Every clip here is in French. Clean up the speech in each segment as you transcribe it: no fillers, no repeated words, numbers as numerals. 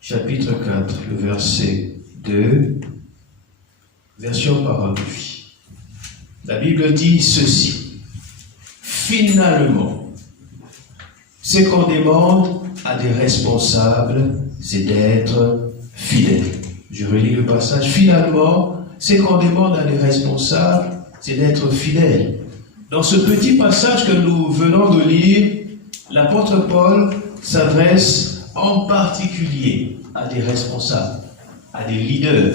chapitre 4, le verset 2, version Parole de vie. La Bible dit ceci. Finalement, ce qu'on demande à des responsables, c'est d'être fidèles. Je relis le passage. Finalement, ce qu'on demande à des responsables, c'est d'être fidèles. Dans ce petit passage que nous venons de lire, l'apôtre Paul s'adresse en particulier à des responsables, à des leaders.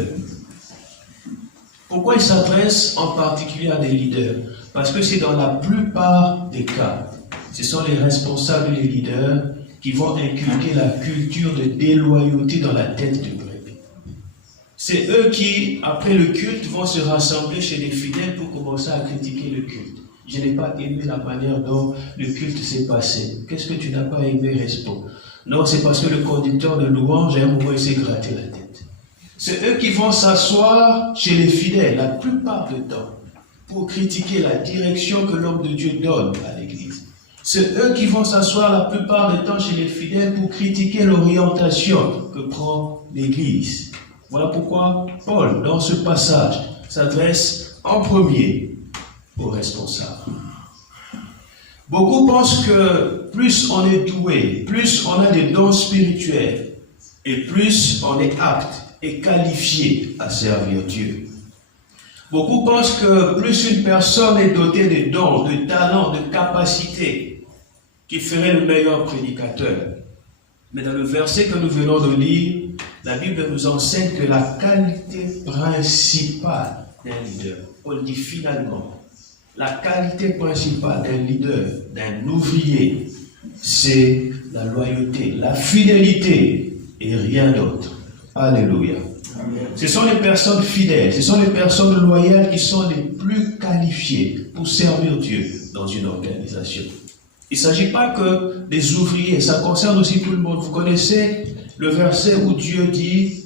Pourquoi il s'adresse en particulier à des leaders? Parce que c'est dans la plupart des cas, ce sont les responsables et les leaders qui vont inculquer la culture de déloyauté dans la tête du brebis. C'est eux qui, après le culte, vont se rassembler chez les fidèles pour commencer à critiquer le culte. Je n'ai pas aimé la manière dont le culte s'est passé. Qu'est-ce que tu n'as pas aimé, Respo? Non, c'est parce que le conducteur de louange, à un moment, il s'est gratté la tête. C'est eux qui vont s'asseoir chez les fidèles, la plupart du temps, pour critiquer la direction que l'homme de Dieu donne à l'Église. C'est eux qui vont s'asseoir la plupart du temps chez les fidèles pour critiquer l'orientation que prend l'Église. Voilà pourquoi Paul, dans ce passage, s'adresse en premier aux responsables. Beaucoup pensent que plus on est doué, plus on a des dons spirituels, et plus on est apte et qualifié à servir Dieu. Beaucoup pensent que plus une personne est dotée de dons, de talents, de capacités, qu'il ferait le meilleur prédicateur. Mais dans le verset que nous venons de lire, la Bible nous enseigne que la qualité principale d'un leader, Paul dit finalement, la qualité principale d'un leader, d'un ouvrier, c'est la loyauté, la fidélité et rien d'autre. Alléluia. Amen. Ce sont les personnes fidèles, ce sont les personnes loyales qui sont les plus qualifiées pour servir Dieu dans une organisation. Il ne s'agit pas que des ouvriers, ça concerne aussi tout le monde. Vous connaissez le verset où Dieu dit,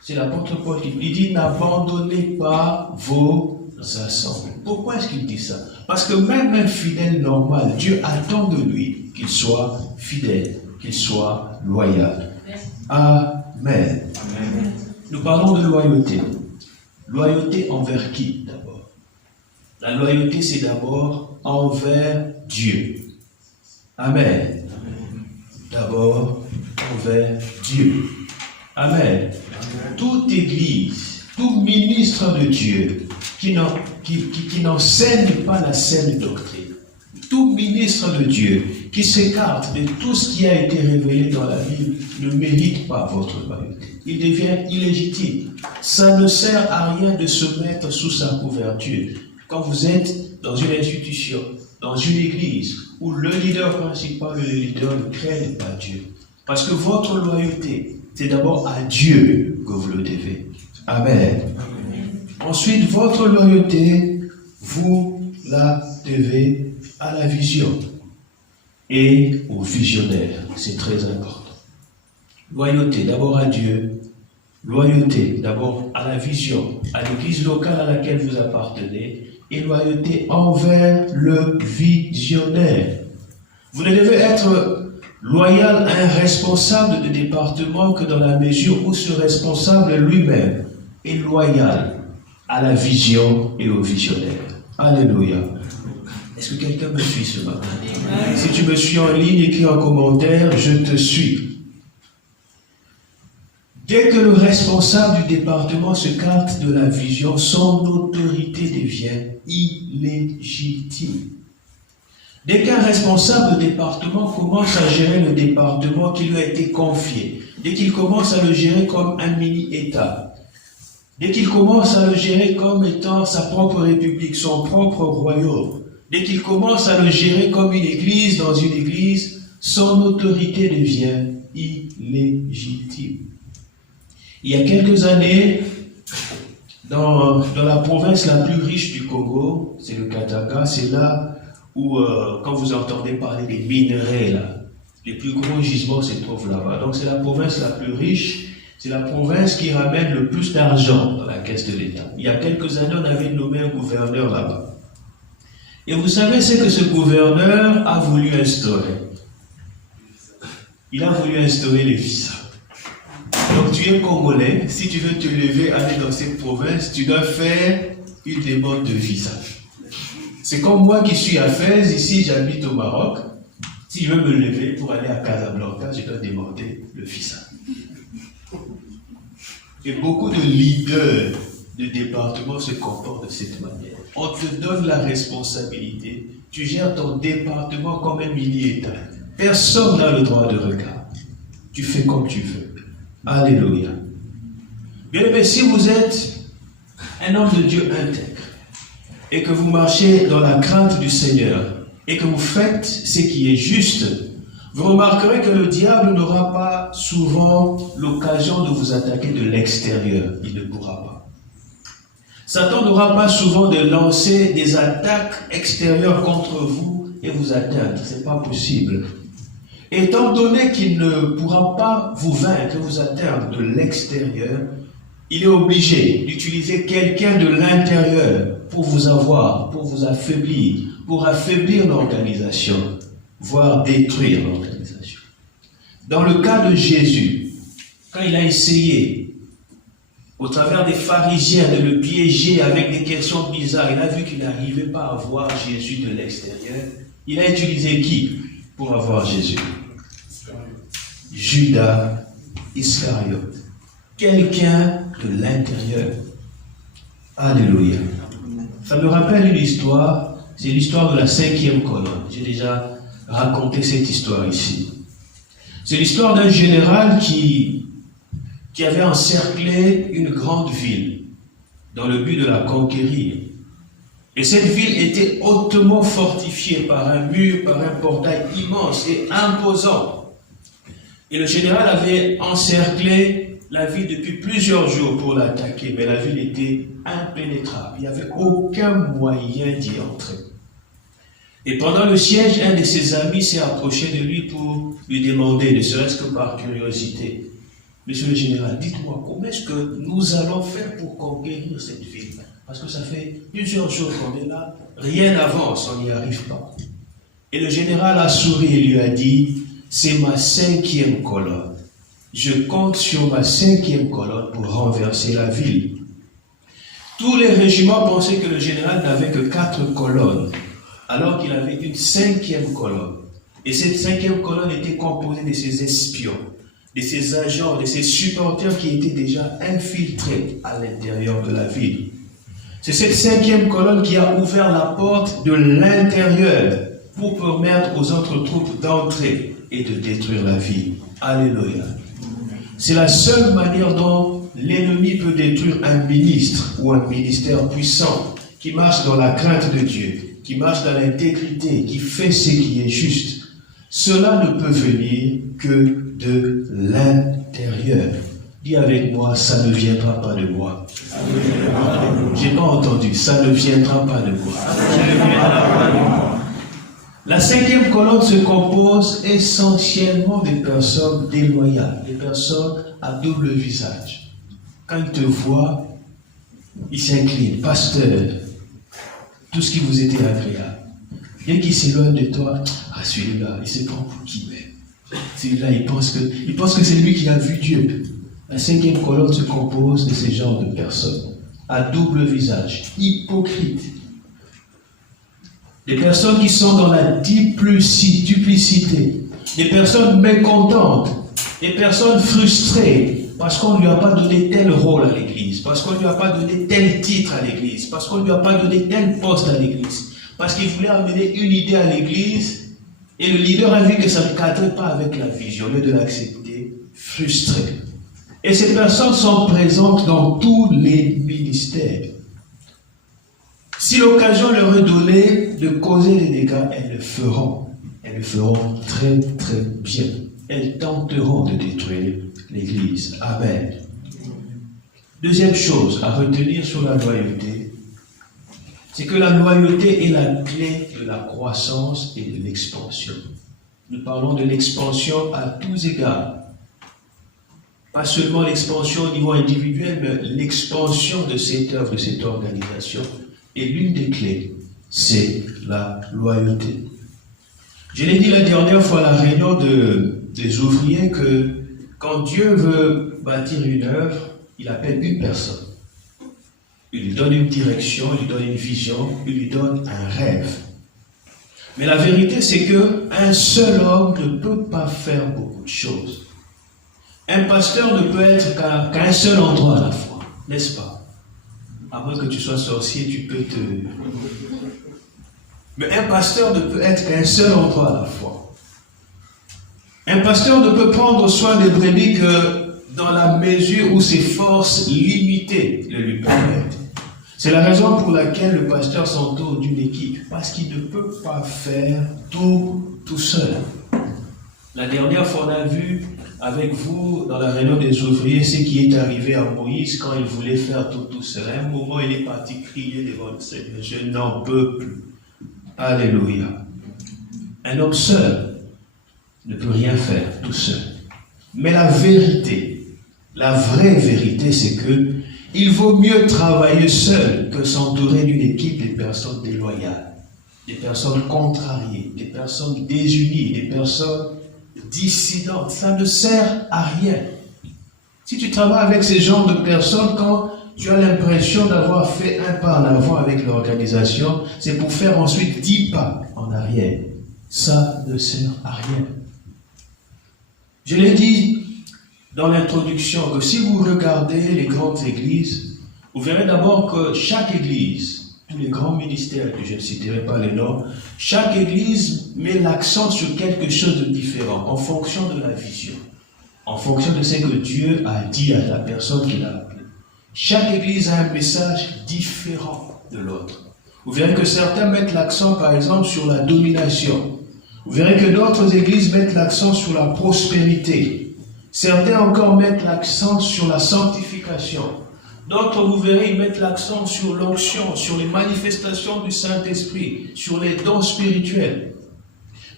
c'est l'apôtre Paul qui dit, n'abandonnez pas vos assemblées. Pourquoi est-ce qu'il dit ça? Parce que même un fidèle normal, Dieu attend de lui qu'il soit fidèle, qu'il soit loyal. Amen. Amen. Nous parlons de loyauté. Loyauté envers qui d'abord? La loyauté, c'est d'abord envers Dieu. Amen. D'abord envers Dieu. Amen. Toute église, tout ministre de Dieu qui n'enseigne pas la saine doctrine, tout ministre de Dieu qui s'écarte de tout ce qui a été révélé dans la Bible ne mérite pas votre loyauté. Il devient illégitime. Ça ne sert à rien de se mettre sous sa couverture. Quand vous êtes dans une institution, dans une église, où le leader principal et le leader ne craignent pas Dieu. Parce que votre loyauté, c'est d'abord à Dieu que vous le devez. Amen. Amen. Ensuite, votre loyauté, vous la devez à la vision et au visionnaire. C'est très important. Loyauté d'abord à Dieu, loyauté d'abord à la vision, à l'église locale à laquelle vous appartenez, et loyauté envers le visionnaire. Vous ne devez être loyal à un responsable de département que dans la mesure où ce responsable lui-même est loyal à la vision et au visionnaire. Alléluia. Est-ce que quelqu'un me suit ce matin? Si tu me suis en ligne, écris en commentaire, je te suis. Dès que le responsable du département se carte de la vision, son autorité devient illégitime. Dès qu'un responsable de département commence à gérer le département qui lui a été confié, dès qu'il commence à le gérer comme un mini-État, dès qu'il commence à le gérer comme étant sa propre république, son propre royaume, dès qu'il commence à le gérer comme une église dans une église, son autorité devient illégitime. Il y a quelques années, dans la province la plus riche du Congo, c'est le Katanga, c'est là où, quand vous entendez parler des minerais, là, les plus gros gisements se trouvent là-bas. Donc c'est la province la plus riche, c'est la province qui ramène le plus d'argent dans la caisse de l'État. Il y a quelques années, on avait nommé un gouverneur là-bas. Et vous savez ce que ce gouverneur a voulu instaurer? il a voulu instaurer le visa. Donc tu es Congolais, si tu veux te lever, aller dans cette province, tu dois faire une demande de visa. C'est comme moi qui suis à Fès, ici j'habite au Maroc. Si je veux me lever pour aller à Casablanca, je dois demander le visa. Et beaucoup de leaders de département se comportent de cette manière. On te donne la responsabilité, tu gères ton département comme un mini-État. Personne n'a le droit de regard. Tu fais comme tu veux. Alléluia. Bien aimé, si vous êtes un homme de Dieu intègre et que vous marchez dans la crainte du Seigneur et que vous faites ce qui est juste, vous remarquerez que le diable n'aura pas souvent l'occasion de vous attaquer de l'extérieur. Il ne pourra pas. Satan n'aura pas souvent de lancer des attaques extérieures contre vous et vous atteindre. Ce n'est pas possible. Étant donné qu'il ne pourra pas vous vaincre et vous atteindre de l'extérieur, il est obligé d'utiliser quelqu'un de l'intérieur pour vous avoir, pour vous affaiblir, pour affaiblir l'organisation, voire détruire l'organisation. Dans le cas de Jésus, quand il a essayé, au travers des pharisiens, de le piéger avec des questions bizarres, il a vu qu'il n'arrivait pas à voir Jésus de l'extérieur. Il a utilisé qui pour avoir Jésus? Judas Iscariote. Quelqu'un de l'intérieur. Alléluia. Ça me rappelle une histoire, c'est l'histoire de la 5e colonne. J'ai déjà raconté cette histoire ici. C'est l'histoire d'un général qui avait encerclé une grande ville dans le but de la conquérir. Et cette ville était hautement fortifiée par un mur, par un portail immense et imposant. Et le général avait encerclé la ville depuis plusieurs jours pour l'attaquer, mais la ville était impénétrable. Il n'y avait aucun moyen d'y entrer. Et pendant le siège, un de ses amis s'est approché de lui pour lui demander, ne serait-ce que par curiosité, « Monsieur le général, dites-moi, comment est-ce que nous allons faire pour conquérir cette ville? Parce que ça fait plusieurs jours qu'on est là, rien n'avance, on n'y arrive pas. » Et le général a souri et lui a dit, « C'est ma 5e colonne. Je compte sur ma 5e colonne pour renverser la ville. » Tous les régiments pensaient que le général n'avait que 4 colonnes, alors qu'il avait une 5e colonne. Et cette 5e colonne était composée de ses espions, de ses agents, de ses supporters qui étaient déjà infiltrés à l'intérieur de la ville. C'est cette 5e colonne qui a ouvert la porte de l'intérieur pour permettre aux autres troupes d'entrer et de détruire la ville. Alléluia. C'est la seule manière dont l'ennemi peut détruire un ministre ou un ministère puissant qui marche dans la crainte de Dieu, qui marche dans l'intégrité, qui fait ce qui est juste. Cela ne peut venir que de l'intérieur. Dis avec moi, ça ne viendra pas de moi. J'ai pas entendu, ça ne viendra pas de moi. La 5e colonne se compose essentiellement des personnes déloyales, des personnes à double visage. Quand ils te voient, ils s'inclinent. Pasteur, tout ce qui vous était agréable. Dès qu'il s'éloigne de toi, ah celui-là, il se prend pour qui même. Celui-là, il pense que c'est lui qui a vu Dieu. La 5e colonne se compose de ces genres de personnes, à double visage, hypocrites. Des personnes qui sont dans la duplicité, des personnes mécontentes, des personnes frustrées parce qu'on ne lui a pas donné tel rôle à l'église, parce qu'on ne lui a pas donné tel titre à l'église, parce qu'on ne lui a pas donné tel poste à l'église, parce qu'il voulait amener une idée à l'église et le leader a vu que ça ne cadrait pas avec la vision, au lieu de l'accepter, frustré. Et ces personnes sont présentes dans tous les ministères. Si l'occasion leur est donnée de causer des dégâts, elles le feront. Elles le feront très très bien. Elles tenteront de détruire l'Église. Amen. Deuxième chose à retenir sur la loyauté, c'est que la loyauté est la clé de la croissance et de l'expansion. Nous parlons de l'expansion à tous égards. Pas seulement l'expansion au niveau individuel, mais l'expansion de cette œuvre, de cette organisation. Et l'une des clés, c'est la loyauté. Je l'ai dit la dernière fois à la réunion de des ouvriers que quand Dieu veut bâtir une œuvre, il appelle une personne. Il lui donne une direction, il lui donne une vision, il lui donne un rêve. Mais la vérité, c'est qu'un seul homme ne peut pas faire beaucoup de choses. Un pasteur ne peut être qu'à un seul endroit à la fois, n'est-ce pas? À moins que tu sois sorcier, tu peux te... Mais un pasteur ne peut être qu'à un seul endroit à la fois. Un pasteur ne peut prendre soin des brebis que dans la mesure où ses forces limitées le lui permettent. C'est la raison pour laquelle le pasteur s'entoure d'une équipe, parce qu'il ne peut pas faire tout seul. La dernière fois, on a vu avec vous, dans la réunion des ouvriers, ce qui est arrivé à Moïse quand il voulait faire tout seul. À un moment, il est parti crier devant le Seigneur, je n'en peux plus. Alléluia. Un homme seul ne peut rien faire tout seul. Mais la vérité, la vraie vérité, c'est que il vaut mieux travailler seul que s'entourer d'une équipe de personnes déloyales, des personnes contrariées, des personnes désunies, des personnes dissidentes. Ça ne sert à rien. Si tu travailles avec ces genres de personnes, quand tu as l'impression d'avoir fait un pas en avant avec l'organisation, c'est pour faire ensuite 10 pas en arrière. Ça ne sert à rien. Je l'ai dit dans l'introduction que si vous regardez les grandes églises, vous verrez d'abord que chaque église, tous les grands ministères, que je ne citerai pas les noms, chaque église met l'accent sur quelque chose de différent en fonction de la vision, en fonction de ce que Dieu a dit à la personne qui l'a appelée. Chaque église a un message différent de l'autre. Vous verrez que certains mettent l'accent par exemple sur la domination. Vous verrez que d'autres églises mettent l'accent sur la prospérité. Certains encore mettent l'accent sur la sanctification. D'autres, vous verrez, ils mettent l'accent sur l'onction, sur les manifestations du Saint-Esprit, sur les dons spirituels.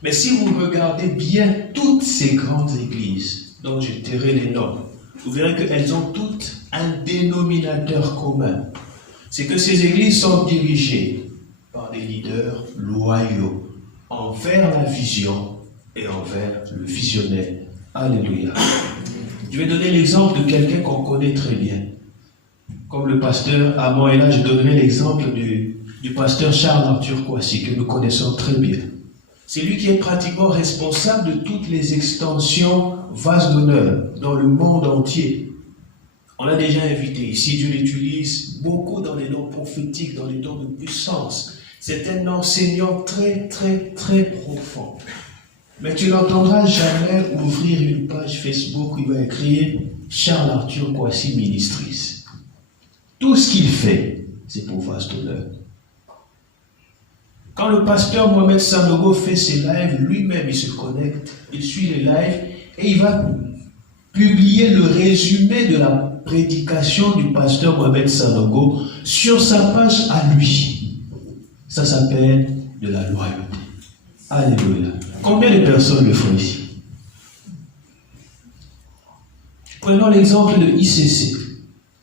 Mais si vous regardez bien toutes ces grandes églises, dont je tairai les noms, vous verrez qu'elles ont toutes un dénominateur commun. C'est que ces églises sont dirigées par des leaders loyaux envers la vision et envers le visionnaire. Alléluia. Je vais donner l'exemple de quelqu'un qu'on connaît très bien. Comme le pasteur Amon, et là je donnerai l'exemple du pasteur Charles Arthur Kouassi, que nous connaissons très bien. C'est lui qui est pratiquement responsable de toutes les extensions vase d'honneur dans le monde entier. On l'a déjà invité ici, Dieu l'utilise beaucoup dans les dons prophétiques, dans les dons de puissance. C'est un enseignant très profond. Mais tu n'entendras jamais ouvrir une page Facebook où il va écrire Charles Arthur Kouassi Ministries. Tout ce qu'il fait, c'est pour vase d'honneur. Quand le pasteur Mohamed Sanogo fait ses lives, lui-même il se connecte, il suit les lives et il va publier le résumé de la prédication du pasteur Mohamed Sanogo sur sa page à lui. Ça s'appelle de la loyauté. Alléluia. Combien de personnes le font ici? Prenons l'exemple de ICC.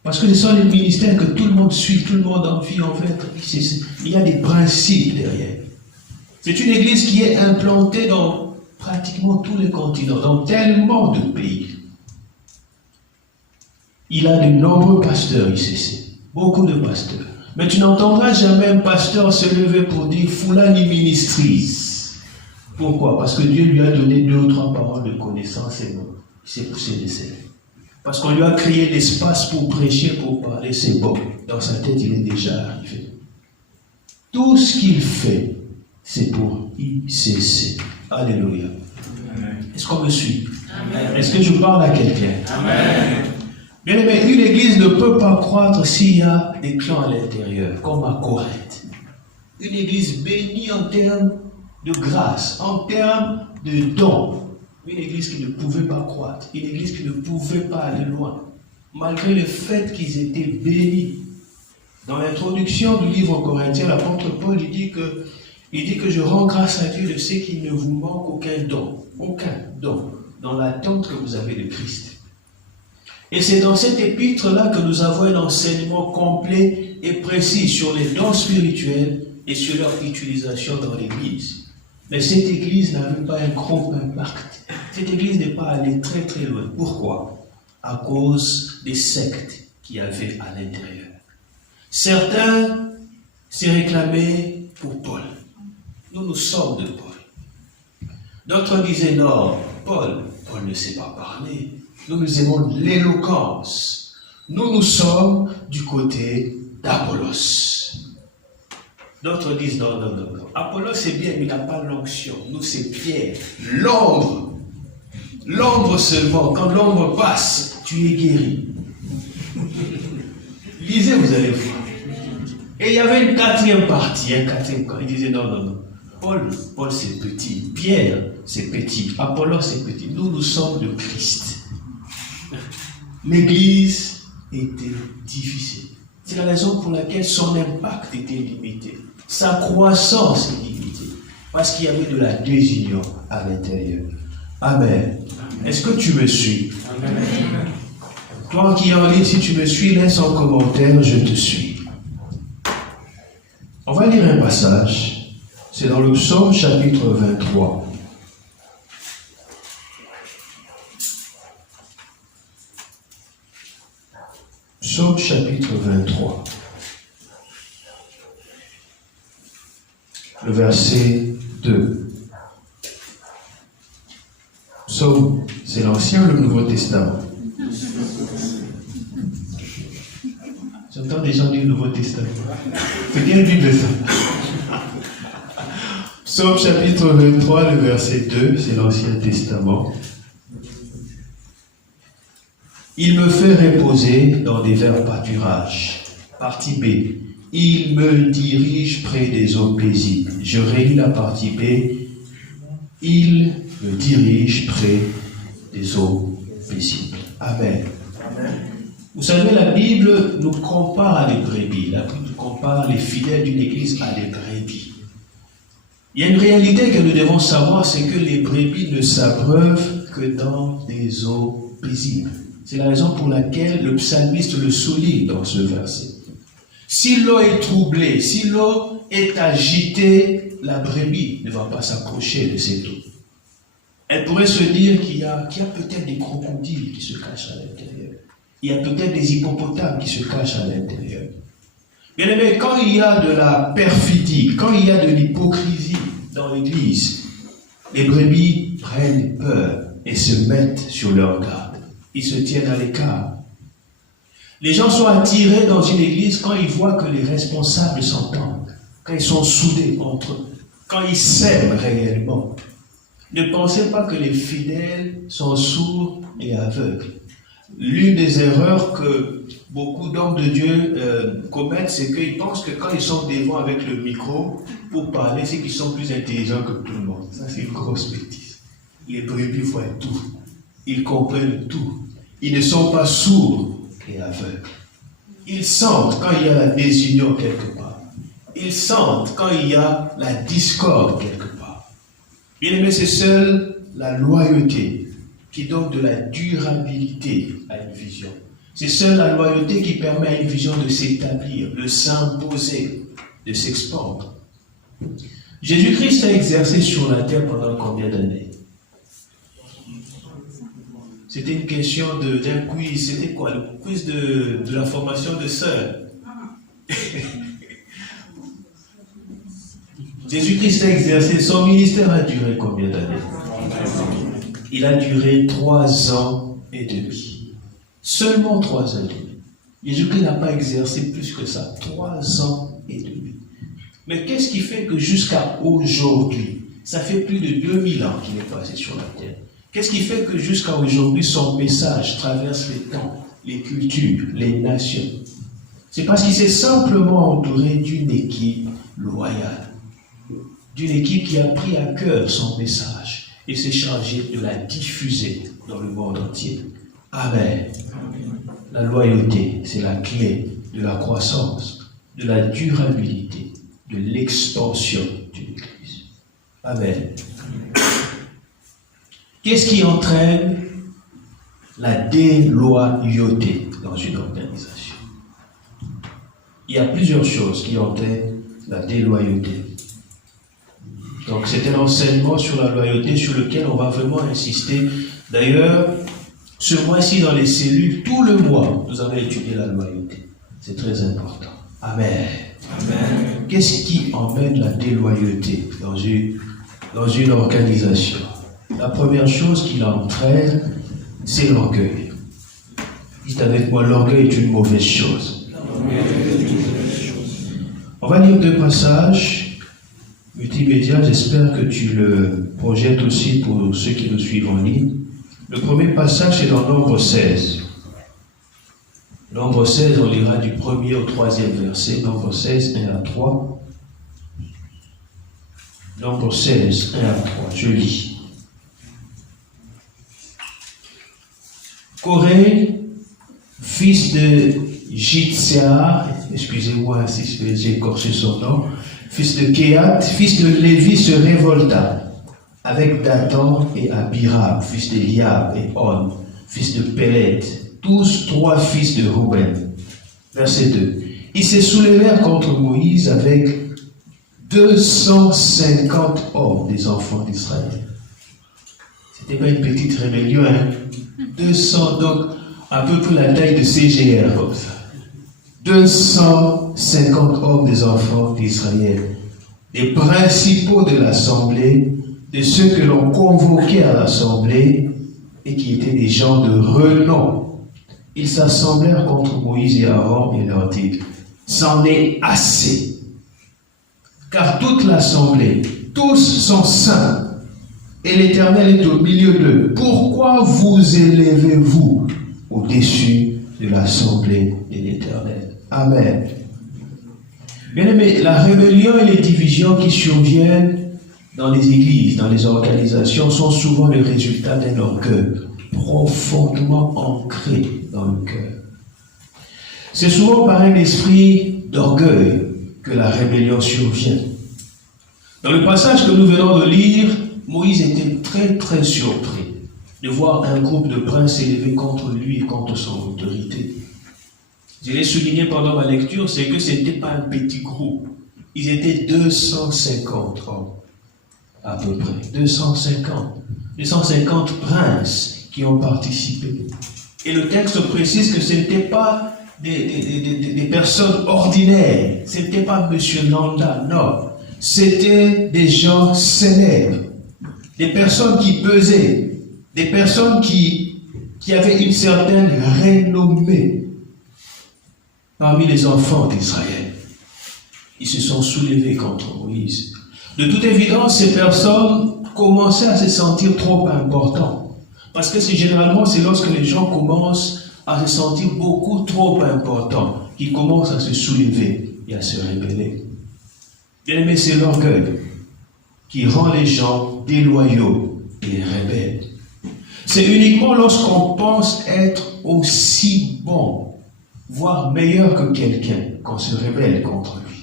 Parce que ce sont les ministères que tout le monde suit, tout le monde a envie envers ICC. Il y a des principes derrière. C'est une église qui est implantée dans pratiquement tous les continents, dans tellement de pays. Il a de nombreux pasteurs ICC, beaucoup de pasteurs. Mais tu n'entendras jamais un pasteur se lever pour dire Fulani Ministries. Pourquoi? Parce que Dieu lui a donné 2 ou 3 paroles de connaissance et non. Il s'est poussé des ailes. Parce qu'on lui a créé l'espace pour prêcher, pour parler, c'est bon. Dans sa tête, il est déjà arrivé. Tout ce qu'il fait, c'est pour ICC. Alléluia. Est-ce qu'on me suit? Amen. Est-ce que je parle à quelqu'un? Amen. Bien aimé, une église ne peut pas croître s'il y a des clans à l'intérieur, comme à Corinthe. Une église bénie en termes de grâce, en termes de dons. Une église qui ne pouvait pas croître, une église qui ne pouvait pas aller loin, malgré le fait qu'ils étaient bénis. Dans l'introduction du livre aux Corinthiens, l'apôtre Paul il dit que je rends grâce à Dieu de ce qu'il ne vous manque aucun don, dans l'attente que vous avez de Christ. Et c'est dans cet épître-là que nous avons un enseignement complet et précis sur les dons spirituels et sur leur utilisation dans l'Église. Mais cette église n'avait pas un gros impact. Cette église n'est pas allée très très loin. Pourquoi? À cause des sectes qu'il y avait à l'intérieur. Certains s'est réclamé pour Paul. Nous sommes de Paul. D'autres disaient non, Paul ne sait pas parler. Nous aimons l'éloquence. Nous sommes du côté d'Apollos. D'autres disent non. Apollos c'est bien, mais il n'a pas l'onction. Nous c'est Pierre. L'ombre. L'ombre seulement. Quand l'ombre passe, tu es guéri. Lisez, vous allez voir. Et il y avait une quatrième partie, un quatrième camp. Il disait non. Paul c'est petit. Pierre c'est petit. Apollos c'est petit. Nous sommes de Christ. L'église était difficile. C'est la raison pour laquelle son impact était limité. Sa croissance est limitée. Parce qu'il y avait de la désunion à l'intérieur. Amen. Est-ce que tu me suis? Amen. Toi qui es en ligne, si tu me suis, laisse en commentaire, je te suis. On va lire un passage. C'est dans le psaume chapitre 23. Psaume chapitre 23. Le verset 2. Psaume, c'est l'Ancien ou le Nouveau Testament? J'entends des gens dire Nouveau Testament. C'est bien dit de ça. Psaume chapitre 23, le verset 2, c'est l'Ancien Testament. Il me fait reposer dans des verts pâturages. Partie B. Il me dirige près des eaux paisibles. Je relis la partie B. Il me dirige près des eaux paisibles. Amen. Amen. Vous savez, la Bible nous compare à des brebis. La Bible nous compare les fidèles d'une église à des brebis. Il y a une réalité que nous devons savoir, c'est que les brebis ne s'abreuvent que dans des eaux paisibles. C'est la raison pour laquelle le psalmiste le souligne dans ce verset. Si l'eau est troublée, si l'eau est agitée, la brebis ne va pas s'approcher de cette eau. Elle pourrait se dire qu'il y a peut-être des crocodiles qui se cachent à l'intérieur. Il y a peut-être des hippopotames qui se cachent à l'intérieur. Bien aimé, quand il y a de la perfidie, quand il y a de l'hypocrisie dans l'église, les brebis prennent peur et se mettent sur leur garde. Ils se tiennent à l'écart. Les gens sont attirés dans une église quand ils voient que les responsables s'entendent, quand ils sont soudés entre eux, quand ils s'aiment réellement. Ne pensez pas que les fidèles sont sourds et aveugles. L'une des erreurs que beaucoup d'hommes de Dieu commettent, c'est qu'ils pensent que quand ils sont devant avec le micro pour parler, c'est qu'ils sont plus intelligents que tout le monde. Ça, c'est une grosse bêtise. Les brebis voient tout. Ils comprennent tout. Ils ne sont pas sourds et aveugles. Ils sentent quand il y a la désunion quelque part. Ils sentent quand il y a la discorde quelque part. Bien aimé, c'est seule la loyauté qui donne de la durabilité à une vision. C'est seule la loyauté qui permet à une vision de s'établir, de s'imposer, de s'expandre. Jésus-Christ a exercé sur la terre pendant combien d'années? C'était une question d'un quiz. C'était quoi? Le quiz de la formation de sœurs. Jésus-Christ a exercé, son ministère a duré combien d'années? Il a duré 3 ans et demi. Seulement 3 ans et demi. Jésus-Christ n'a pas exercé plus que ça. 3 ans et demi. Mais qu'est-ce qui fait que jusqu'à aujourd'hui, ça fait plus de 2000 ans qu'il est passé sur la terre? Qu'est-ce qui fait que jusqu'à aujourd'hui, son message traverse les temps, les cultures, les nations? C'est parce qu'il s'est simplement entouré d'une équipe loyale, d'une équipe qui a pris à cœur son message et s'est chargé de la diffuser dans le monde entier. Amen. La loyauté, c'est la clé de la croissance, de la durabilité, de l'expansion d'une église. Amen. Qu'est-ce qui entraîne la déloyauté dans une organisation? Il y a plusieurs choses qui entraînent la déloyauté Donc c'est un enseignement sur la loyauté sur lequel on va vraiment insister. D'ailleurs, ce mois-ci dans les cellules, tout le mois, nous allons étudier la loyauté. C'est très important. Amen. Amen. Qu'est-ce qui emmène la déloyauté dans une organisation? La première chose qui l'entraîne, c'est l'orgueil. Dites avec moi, l'orgueil est une mauvaise chose. On va lire deux passages multimédia. J'espère que tu le projettes aussi pour ceux qui nous suivent en ligne. Le premier passage, c'est dans Nombre 16. Nombre 16, on lira du 1er au 3e verset. Nombre 16, 1 à 3. Nombre 16, 1 à 3. Je lis. Coré, fils de Jitséar, excusez-moi si j'ai écorché son nom, fils de Kéat, fils de Lévi, se révolta avec Dathan et Abiram, fils d'Eliab et On, fils de Pélet, tous trois fils de Rouben. Verset 2. Ils se soulevèrent contre Moïse avec 250 hommes des enfants d'Israël. C'était pas une petite rébellion, hein? 200, donc à peu près la taille de CGR comme ça. 250 hommes des enfants d'Israël, des principaux de l'assemblée, de ceux que l'on convoquait à l'assemblée et qui étaient des gens de renom. Ils s'assemblèrent contre Moïse et Aaron et leur dirent: c'en est assez, car toute l'assemblée, tous sont saints, et l'Éternel est au milieu d'eux. Pourquoi vous élevez-vous au-dessus de l'assemblée de l'Éternel? Amen. Bien aimé, la rébellion et les divisions qui surviennent dans les églises, dans les organisations, sont souvent le résultat d'un orgueil profondément ancré dans le cœur. C'est souvent par un esprit d'orgueil que la rébellion survient. Dans le passage que nous venons de lire, Moïse était très très surpris de voir un groupe de princes s'élever contre lui et contre son autorité. Je l'ai souligné pendant ma lecture, c'est que ce n'était pas un petit groupe. Ils étaient 250 hommes, à peu près. 250 princes qui ont participé. Et le texte précise que ce n'étaient pas des personnes ordinaires. Ce n'était pas Monsieur Nanda, non. C'était des gens célèbres. Des personnes qui pesaient. Des personnes qui avaient une certaine renommée parmi les enfants d'Israël. Ils se sont soulevés contre Moïse. De toute évidence, ces personnes commençaient à se sentir trop importantes. Parce que généralement, c'est lorsque les gens commencent à se sentir beaucoup trop importants qu'ils commencent à se soulever et à se rébeller. Bien aimé, c'est l'orgueil qui rend les gens déloyaux et rebelles. C'est uniquement lorsqu'on pense être aussi bon, voire meilleur que quelqu'un, qu'on se rebelle contre lui.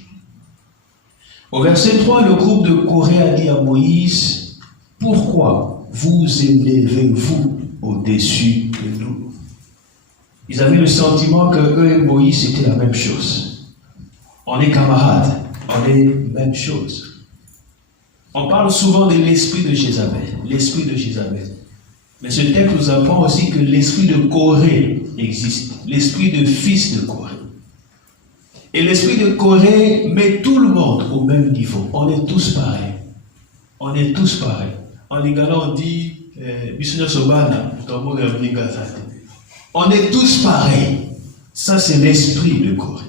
Au verset 3, le groupe de Corée a dit à Moïse: pourquoi vous élevez-vous au-dessus de nous? Ils avaient le sentiment que eux et Moïse c'était la même chose. On est camarades, on est même chose. On parle souvent de l'esprit de Jézabel, l'esprit de Jézabel. Mais ce texte nous apprend aussi que l'esprit de Corée existe, l'esprit de fils de Corée. Et l'esprit de Corée met tout le monde au même niveau. On est tous pareils. On est tous pareils. En Lingala, on dit on est tous pareils. Ça, c'est l'esprit de Corée.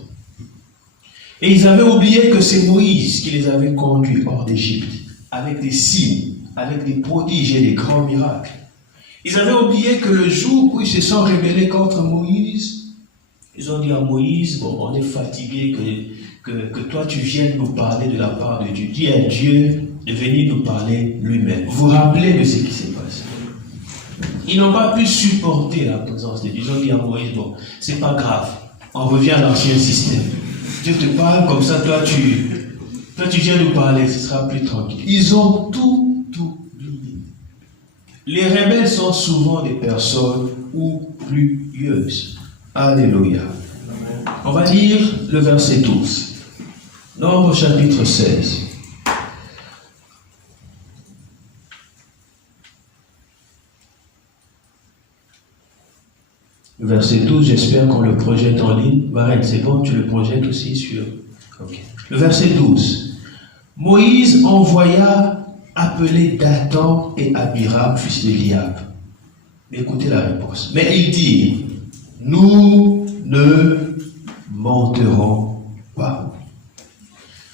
Et ils avaient oublié que c'est Moïse qui les avait conduits hors d'Égypte, avec des signes, avec des prodiges et des grands miracles. Ils avaient oublié que le jour où ils se sont rebellés contre Moïse, ils ont dit à Moïse: bon, on est fatigué que toi tu viennes nous parler de la part de Dieu. Dis à Dieu de venir nous parler lui-même. Vous vous rappelez de ce qui s'est passé? Ils n'ont pas pu supporter la présence de Dieu. Ils ont dit à Moïse: bon, c'est pas grave, on revient à l'ancien système. Dieu te parle comme ça, toi tu viens nous parler, ce sera plus tranquille. Ils ont tout oublié. Les rebelles sont souvent des personnes oublieuses. Alléluia. On va lire le verset 12. Nombre chapitre 16. Le verset 12, j'espère qu'on le projette en ligne. Marraine, c'est bon, tu le projettes aussi sur... Ok. Le verset 12. Moïse envoya appeler Dathan et Abiram, fils d'Eliab. Écoutez la réponse. Mais ils dirent, nous ne menterons pas.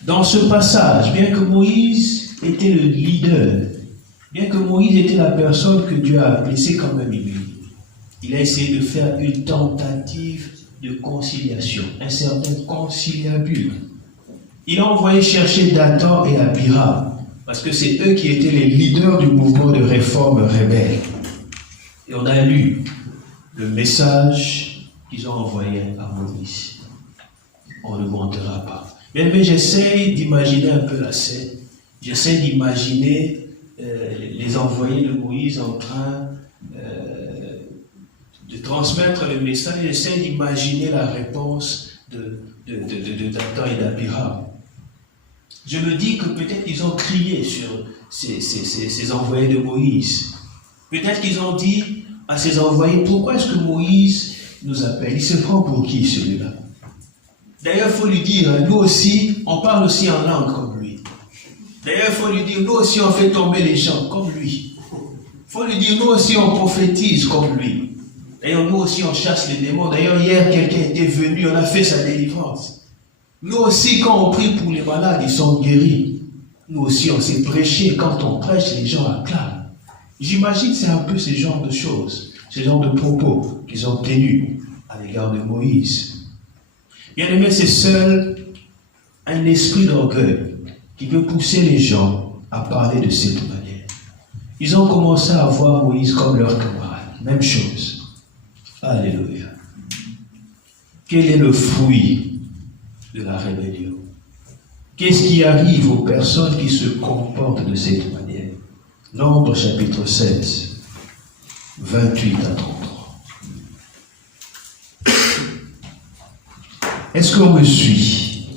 Dans ce passage, bien que Moïse était le leader, bien que Moïse était la personne que Dieu a appelée, c'est quand même lui. Il a essayé de faire une tentative de conciliation, un certain conciliabule. Il a envoyé chercher Dathan et Abiram, parce que c'est eux qui étaient les leaders du mouvement de réforme rebelle. Et on a lu le message qu'ils ont envoyé à Moïse. On ne mentira pas. Mais j'essaie d'imaginer un peu la scène. J'essaie d'imaginer les envoyés de Moïse en train de transmettre le message. J'essaie d'imaginer la réponse de Dathan et d'Abiram. Je me dis que peut-être qu'ils ont crié sur ces envoyés de Moïse. Peut-être qu'ils ont dit à ces envoyés, pourquoi est-ce que Moïse nous appelle? Il se prend pour qui celui-là? D'ailleurs, il faut lui dire, nous aussi, on parle aussi en langue comme lui. D'ailleurs, il faut lui dire, nous aussi, on fait tomber les gens comme lui. Il faut lui dire, nous aussi, on prophétise comme lui. D'ailleurs, nous aussi, on chasse les démons. D'ailleurs, hier, quelqu'un était venu, on a fait sa délivrance. Nous aussi, quand on prie pour les malades, ils sont guéris. Nous aussi, on sait prêcher. Quand on prêche, les gens acclament. J'imagine que c'est un peu ce genre de choses, ce genre de propos qu'ils ont tenus à l'égard de Moïse. Bien aimé, c'est seul un esprit d'orgueil qui peut pousser les gens à parler de cette manière. Ils ont commencé à voir Moïse comme leur camarade. Même chose. Alléluia. Quel est le fruit de la rébellion? Qu'est-ce qui arrive aux personnes qui se comportent de cette manière? Nombre chapitre 16, 28 à 33. Est-ce qu'on me suit?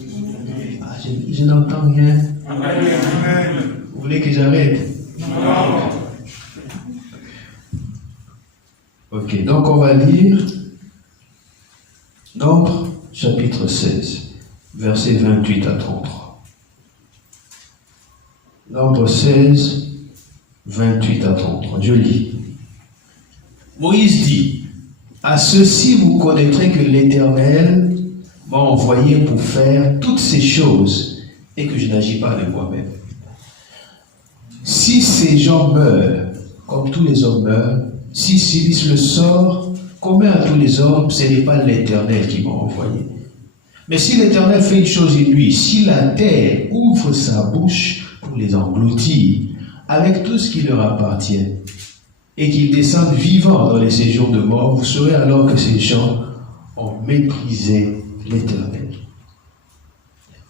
Ah, je n'entends rien. Vous voulez que j'arrête? Non. Ok, donc on va lire Nombre chapitre 16, versets 28 à 33. Nombre 16, 28 à 33. Je lis. Moïse dit, à ceci vous connaîtrez que l'Éternel m'a envoyé pour faire toutes ces choses et que je n'agis pas de moi-même. Si ces gens meurent, comme tous les hommes meurent, si subissent le sort commun à tous les hommes, ce n'est pas l'Éternel qui m'a envoyé. Mais si l'Éternel fait une chose inouïe, si la terre ouvre sa bouche pour les engloutir, avec tout ce qui leur appartient, et qu'ils descendent vivants dans les séjours de mort, vous saurez alors que ces gens ont méprisé l'Éternel.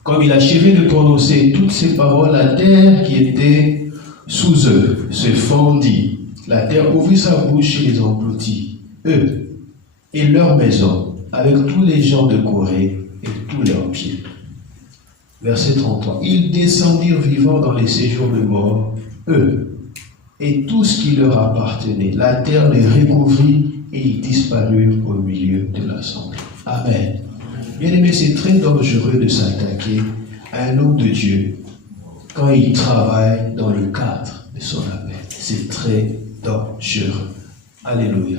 Comme il achevait de prononcer toutes ces paroles, la terre qui était sous eux se fendit. La terre ouvrit sa bouche et les engloutit, eux et leurs maisons, avec tous les gens de Corée et tous leurs pieds. Verset 33. Ils descendirent vivants dans les séjours de mort, eux et tout ce qui leur appartenait. La terre les recouvrit et ils disparurent au milieu de l'assemblée. Amen. Bien aimé, c'est très dangereux de s'attaquer à un homme de Dieu quand il travaille dans le cadre de son appel. C'est très dangereux. Alléluia.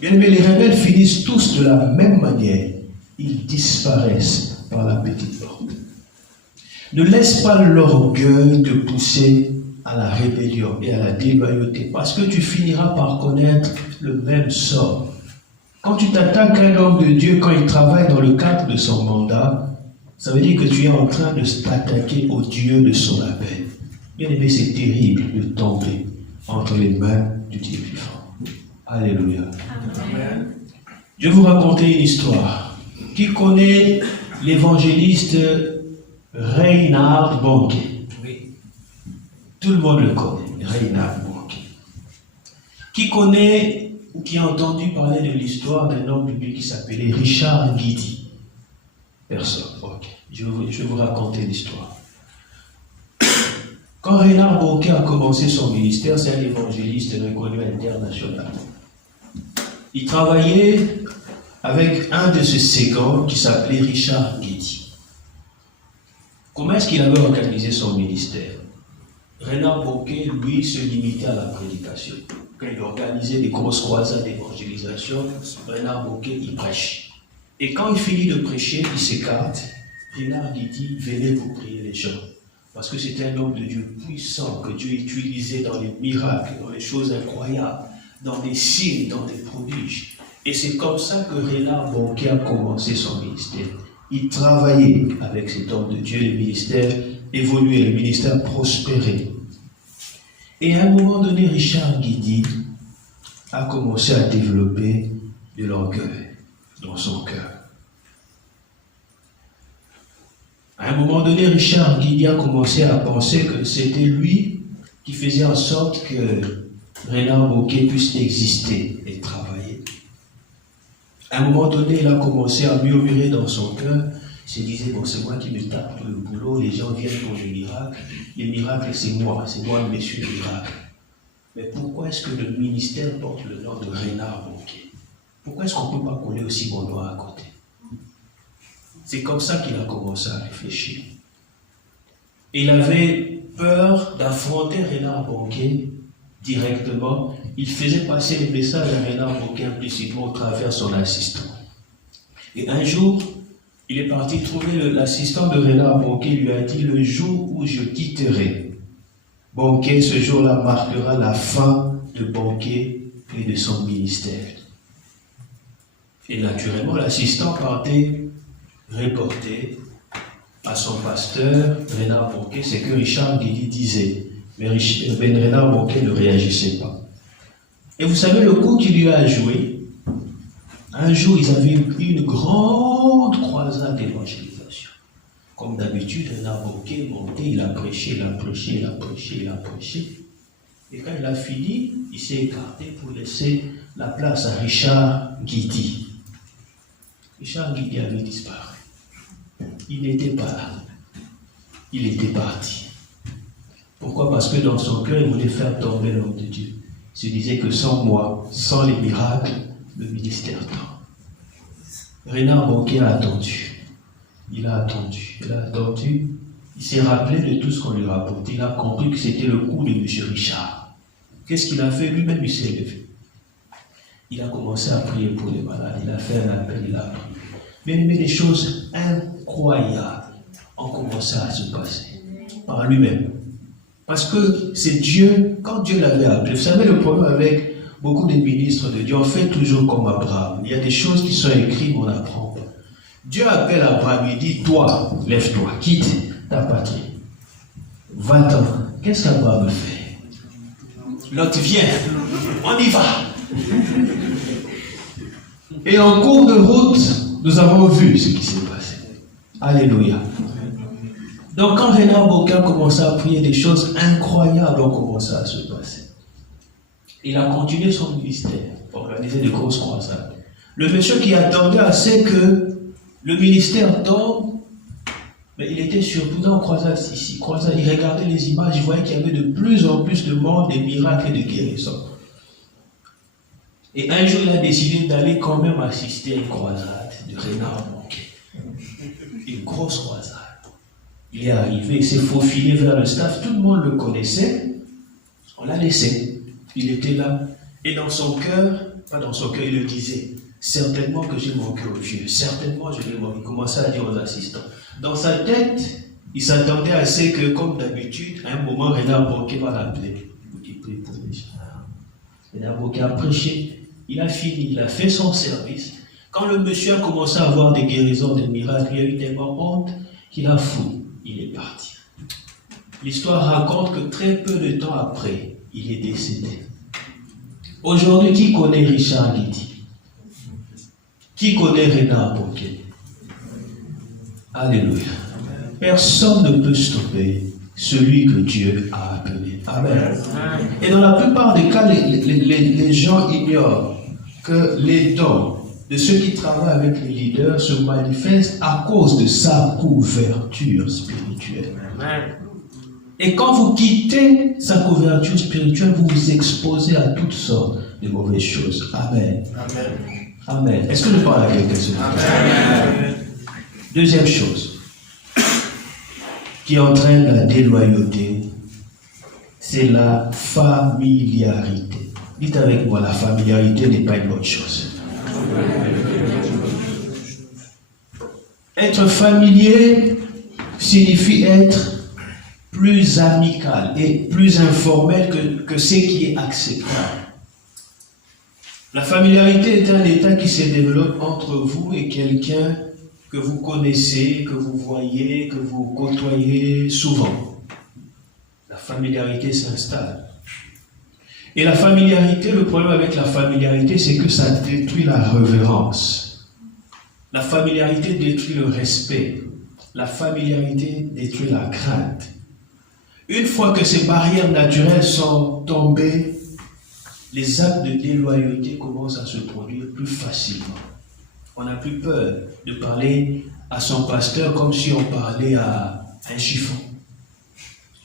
Bien aimé, les rebelles finissent tous de la même manière. Ils disparaissent par la petite porte. Ne laisse pas l'orgueil te pousser à la rébellion et à la déloyauté, parce que tu finiras par connaître le même sort. Quand tu t'attaques à un homme de Dieu, quand il travaille dans le cadre de son mandat, ça veut dire que tu es en train de t'attaquer au Dieu de son appel. Bien aimé, c'est terrible de tomber entre les mains du Dieu vivant. Alléluia. Amen. Je vais vous raconter une histoire. Qui connaît l'évangéliste Reinhard Bonnke? Oui. Tout le monde le connaît, Reinhard Bonnke. Qui connaît ou qui a entendu parler de l'histoire d'un homme biblique qui s'appelait Richard Guidi? Personne. Ok. Je vais vous raconter l'histoire. Quand Reinhard Bonnke a commencé son ministère, c'est un évangéliste reconnu international. il travaillait avec un de ses séquents qui s'appelait Richard Guidi. Comment est-ce qu'il avait organisé son ministère? Renard Bonquet, lui, se limitait à la prédication. Quand il organisait des grosses croisades d'évangélisation, Renard Bonquet, il prêche. Et quand il finit de prêcher, il s'écarte. Renard Guidi, venez vous prier les gens. Parce que c'était un homme de Dieu puissant, que Dieu utilisait dans les miracles, dans les choses incroyables, dans des signes, dans des prodiges. Et c'est comme ça que Renard Bonquet a commencé son ministère. Il travaillait avec cet homme de Dieu, le ministère évoluait, le ministère prospérait. Et à un moment donné, Richard Guidi a commencé à développer de l'orgueil dans son cœur. À un moment donné, Richard Guidi a commencé à penser que c'était lui qui faisait en sorte que Renard Bonquet puisse exister et travailler. À un moment donné, il a commencé à murmurer dans son cœur. Il se disait, bon, c'est moi qui me tape pour le boulot, les gens viennent pour les miracles c'est moi le monsieur miracle. Mais pourquoi est-ce que le ministère porte le nom de Renard Bonquet? Pourquoi est-ce qu'on ne peut pas coller aussi mon nom à côté? C'est comme ça qu'il a commencé à réfléchir. Il avait peur d'affronter Renard Bonquet directement. Il faisait passer les messages à Renard Bonquet implicitement au travers son assistant. Et un jour, il est parti trouver l'assistant de Renard Bonquet, lui a dit, le jour où je quitterai Bonquet, ce jour-là marquera la fin de Bonquet et de son ministère. Et naturellement, l'assistant partait reporter à son pasteur, Renard Bonquet, c'est que Richard Guidi disait. Mais Renard Bonquet ne réagissait pas. Et vous savez le coup qu'il lui a joué? Un jour, ils avaient eu une grande croisade d'évangélisation. Comme d'habitude, Renard Bonquet est monté, il a prêché. Et quand il a fini, il s'est écarté pour laisser la place à Richard Guidi. Richard Guidi avait disparu. Il n'était pas là. Il était parti. Pourquoi? Parce que dans son cœur, il voulait faire tomber l'homme de Dieu. Il se disait que sans moi, sans les miracles, le ministère tombe. Renard Bonquet a attendu. Il a attendu. Il s'est rappelé de tout ce qu'on lui rapportait. Il a compris que c'était le coup de M. Richard. Qu'est-ce qu'il a fait? Lui-même, il s'est levé. Il a commencé à prier pour les malades. Il a fait un appel, il a prié. Mais des choses incroyables ont commencé à se passer par lui-même. Parce que c'est Dieu, quand Dieu l'avait appelé, vous savez le problème avec beaucoup de ministres de Dieu, on fait toujours comme Abraham. Il y a des choses qui sont écrites, mais on n'apprend pas. Dieu appelle Abraham, il dit, toi, lève-toi, quitte ta patrie. Va-t'en. Qu'est-ce qu'Abraham fait? L'autre vient, on y va. Et en cours de route, nous avons vu ce qui s'est passé. Alléluia. Donc quand Renard Bonquet a commencé à prier, des choses incroyables ont commencé à se passer. Il a continué son ministère, organisé de grosses croisades. Le monsieur qui attendait assez que le ministère tombe, mais il était surtout dans croisade ici, croisade. Il regardait les images, il voyait qu'il y avait de plus en plus de morts, des miracles et de guérisons. Et un jour, il a décidé d'aller quand même assister à une croisade de Renard Bonquet. Une grosse croisade. Il est arrivé, il s'est faufilé vers le staff, tout le monde le connaissait, on l'a laissé. Il était là, et dans son cœur, pas dans son cœur, il le disait, certainement que j'ai manqué au Dieu, certainement je l'ai manqué. Il commençait à dire aux assistants. Dans sa tête, il s'attendait à ce que, comme d'habitude, à un moment, Renard Bonquet va l'appeler. Il prie pour les gens. Renard Bonquet a prêché, il a fini, il a fait son service. Quand le monsieur a commencé à avoir des guérisons, des miracles, il a eu tellement honte qu'il a fou. Il est parti. L'histoire raconte que très peu de temps après, il est décédé. Aujourd'hui, qui connaît Richard Guidi? Qui connaît Renard Bonquet? Alléluia. Personne ne peut stopper celui que Dieu a appelé. Amen. Et dans la plupart des cas, les gens ignorent que les dons de ceux qui travaillent avec les leaders se manifestent à cause de sa couverture spirituelle. Et quand vous quittez sa couverture spirituelle, vous vous exposez à toutes sortes de mauvaises choses. Amen. Amen. Amen. Est-ce que je parle à quelqu'un ce matin? Amen. Deuxième chose qui entraîne la déloyauté, c'est la familiarité. Dites avec moi, la familiarité n'est pas une bonne chose. Être familier signifie être plus amical et plus informel que ce qui est acceptable. La familiarité est un état qui se développe entre vous et quelqu'un que vous connaissez, que vous voyez, que vous côtoyez souvent. La familiarité s'installe. Et la familiarité, le problème avec la familiarité, c'est que ça détruit la révérence. La familiarité détruit le respect. La familiarité détruit la crainte. Une fois que ces barrières naturelles sont tombées, les actes de déloyauté commencent à se produire plus facilement. On n'a plus peur de parler à son pasteur comme si on parlait à un chiffon.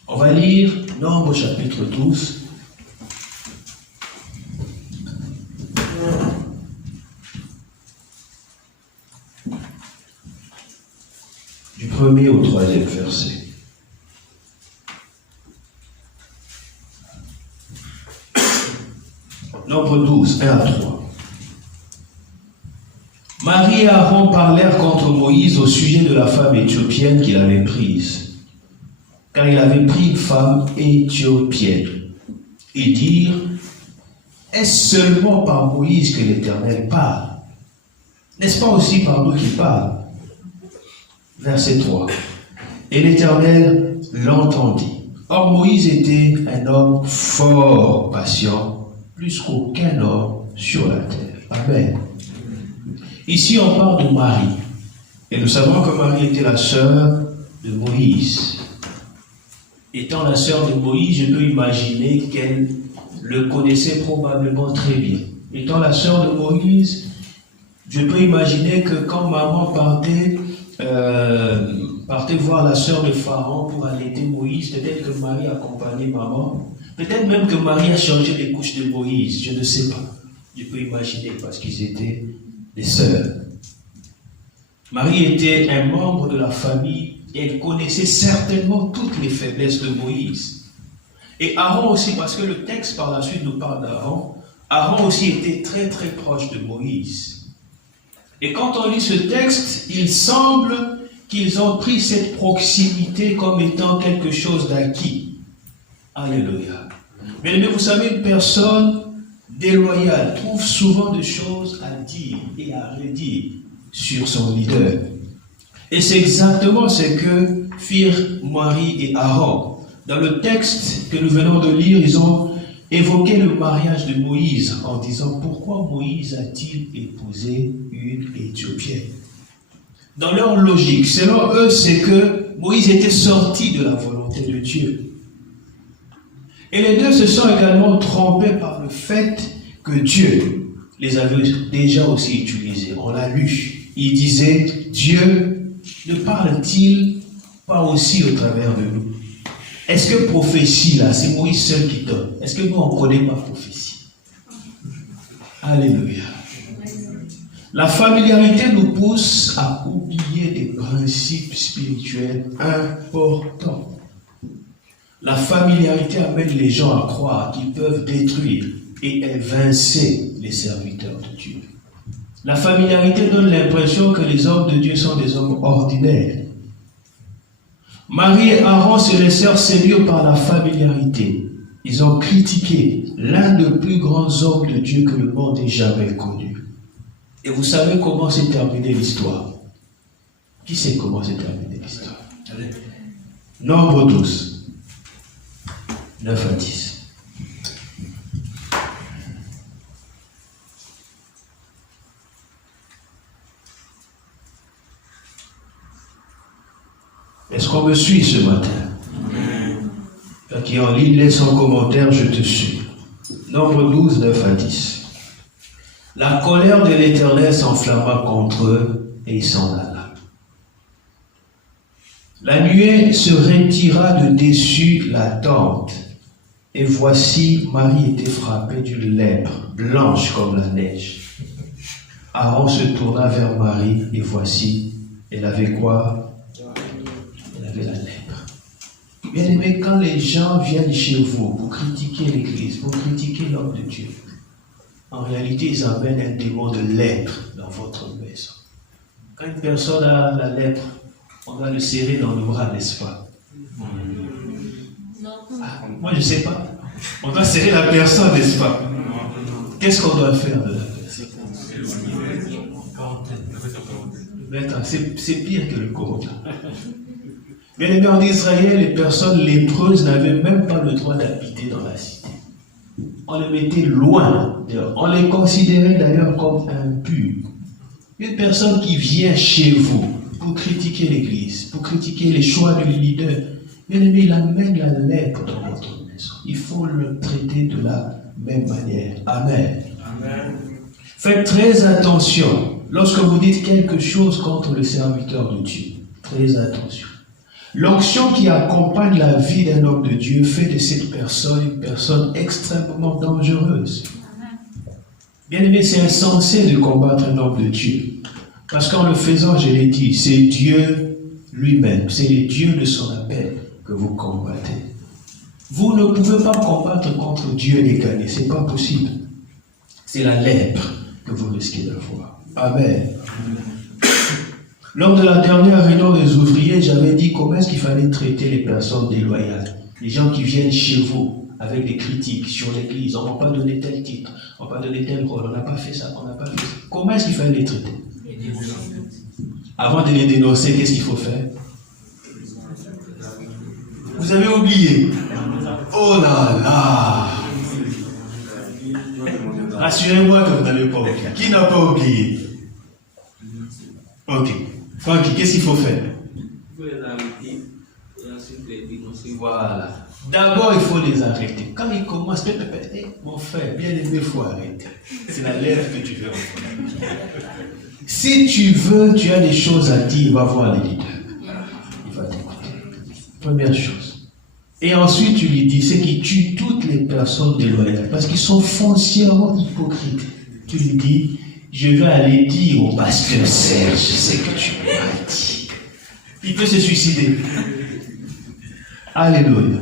On va lire Nombre chapitre 12. Du 1er au 3e verset. Nombre 12, 1 à 3. Marie et Aaron parlèrent contre Moïse au sujet de la femme éthiopienne qu'il avait prise, car il avait pris une femme éthiopienne. Ils dirent, est-ce seulement par Moïse que l'Éternel parle? N'est-ce pas aussi par nous qu'il parle? Verset 3. Et l'Éternel l'entendit. Or Moïse était un homme fort patient, plus qu'aucun homme sur la terre. Amen. Ici, on parle de Marie. Et nous savons que Marie était la sœur de Moïse. Étant la sœur de Moïse, je peux imaginer qu'elle le connaissait probablement très bien. Étant la sœur de Moïse, je peux imaginer que quand maman partait voir la sœur de Pharaon pour allaiter Moïse, peut-être que Marie accompagnait maman. Peut-être même que Marie a changé les couches de Moïse, je ne sais pas. Je peux imaginer parce qu'ils étaient des sœurs. Marie était un membre de la famille et elle connaissait certainement toutes les faiblesses de Moïse. Et Aaron aussi, parce que le texte par la suite nous parle d'Aaron. Aaron aussi était très très proche de Moïse. Et quand on lit ce texte, il semble qu'ils ont pris cette proximité comme étant quelque chose d'acquis. Alléluia. Mais vous savez, une personne déloyale trouve souvent des choses à dire et à redire sur son leader. Et c'est exactement ce que firent Marie et Aaron. Dans le texte que nous venons de lire, ils ont évoqué le mariage de Moïse en disant pourquoi Moïse a-t-il épousé une Éthiopienne? Dans leur logique, selon eux, c'est que Moïse était sorti de la volonté de Dieu. Et les deux se sont également trompés par le fait que Dieu les avait déjà aussi utilisés. On l'a lu. Il disait, Dieu ne parle-t-il pas aussi au travers de nous? Est-ce que prophétie là, c'est Moïse seul qui donne? Est-ce que nous on ne connaît pas prophétie? Alléluia. La familiarité nous pousse à oublier des principes spirituels importants. La familiarité amène les gens à croire qu'ils peuvent détruire et évincer les serviteurs de Dieu. La familiarité donne l'impression que les hommes de Dieu sont des hommes ordinaires. Marie et Aaron se laissèrent séduire par la familiarité. Ils ont critiqué l'un des plus grands hommes de Dieu que le monde ait jamais connu. Et vous savez comment s'est terminée l'histoire? Qui sait comment s'est terminée l'histoire? Nombre 12, 9 à 10. Est-ce qu'on me suit ce matin? Qui en ligne, laisse un commentaire, je te suis. Nombre 12, 9 à 10. La colère de l'Éternel s'enflamma contre eux et il s'en alla. La nuée se retira de dessus la tente, et voici, Marie était frappée d'une lèpre, blanche comme la neige. Aaron se tourna vers Marie, et voici, elle avait quoi? Elle avait la lèpre. Bien aimé, quand les gens viennent chez vous pour critiquer l'Église, pour critiquer l'homme de Dieu, en réalité, ils amènent un démon de lèpre dans votre maison. Quand une personne a la lèpre, on va le serrer dans le bras, n'est-ce pas? Ah, moi, je ne sais pas. On doit serrer la personne, n'est-ce pas? Qu'est-ce qu'on doit faire de la personne? C'est pire que le corona. Bien aimé, en Israël, les personnes lépreuses n'avaient même pas le droit d'habiter dans la cité. On les mettait loin. On les considérait d'ailleurs comme impurs. Une personne qui vient chez vous pour critiquer l'Église, pour critiquer les choix du leader, bien aimé, il amène la lèpre dans votre maison. Il faut le traiter de la même manière. Amen. Amen. Faites très attention lorsque vous dites quelque chose contre le serviteur de Dieu. Très attention. L'onction qui accompagne la vie d'un homme de Dieu fait de cette personne une personne extrêmement dangereuse. Bien aimé, c'est insensé de combattre un homme de Dieu. Parce qu'en le faisant, je l'ai dit, c'est Dieu lui-même, c'est les dieux de son appel que vous combattez. Vous ne pouvez pas combattre contre Dieu et gagner, ce n'est pas possible. C'est la lèpre que vous risquez d'avoir. Amen. Lors de la dernière réunion des ouvriers, j'avais dit comment est-ce qu'il fallait traiter les personnes déloyales. Les gens qui viennent chez vous avec des critiques sur l'Église. On ne m'a pas donné tel titre, on n'a pas donné tel rôle, on n'a pas fait ça, on n'a pas fait ça. Comment est-ce qu'il fallait les traiter? Avant de les dénoncer, qu'est-ce qu'il faut faire? Vous avez oublié. Oh là là! Rassurez-moi que vous n'avez pas oublié. Qui n'a pas oublié? Ok. Francky, qu'est-ce qu'il faut faire? Il faut les arrêter et ensuite les dénoncer. Voilà. D'abord, il faut les arrêter. Quand ils commencent, mon frère, bien aimé, il faut arrêter. C'est la lèvre que tu veux. Si tu veux, tu as des choses à dire, va voir les leaders. Il va t'écouter. Première chose. Et ensuite, tu lui dis, c'est qu'il tue toutes les personnes déloyales parce qu'ils sont foncièrement hypocrites. Tu lui dis, je vais aller dire au pasteur Serge ce que tu m'as dit. Il peut se suicider. Alléluia.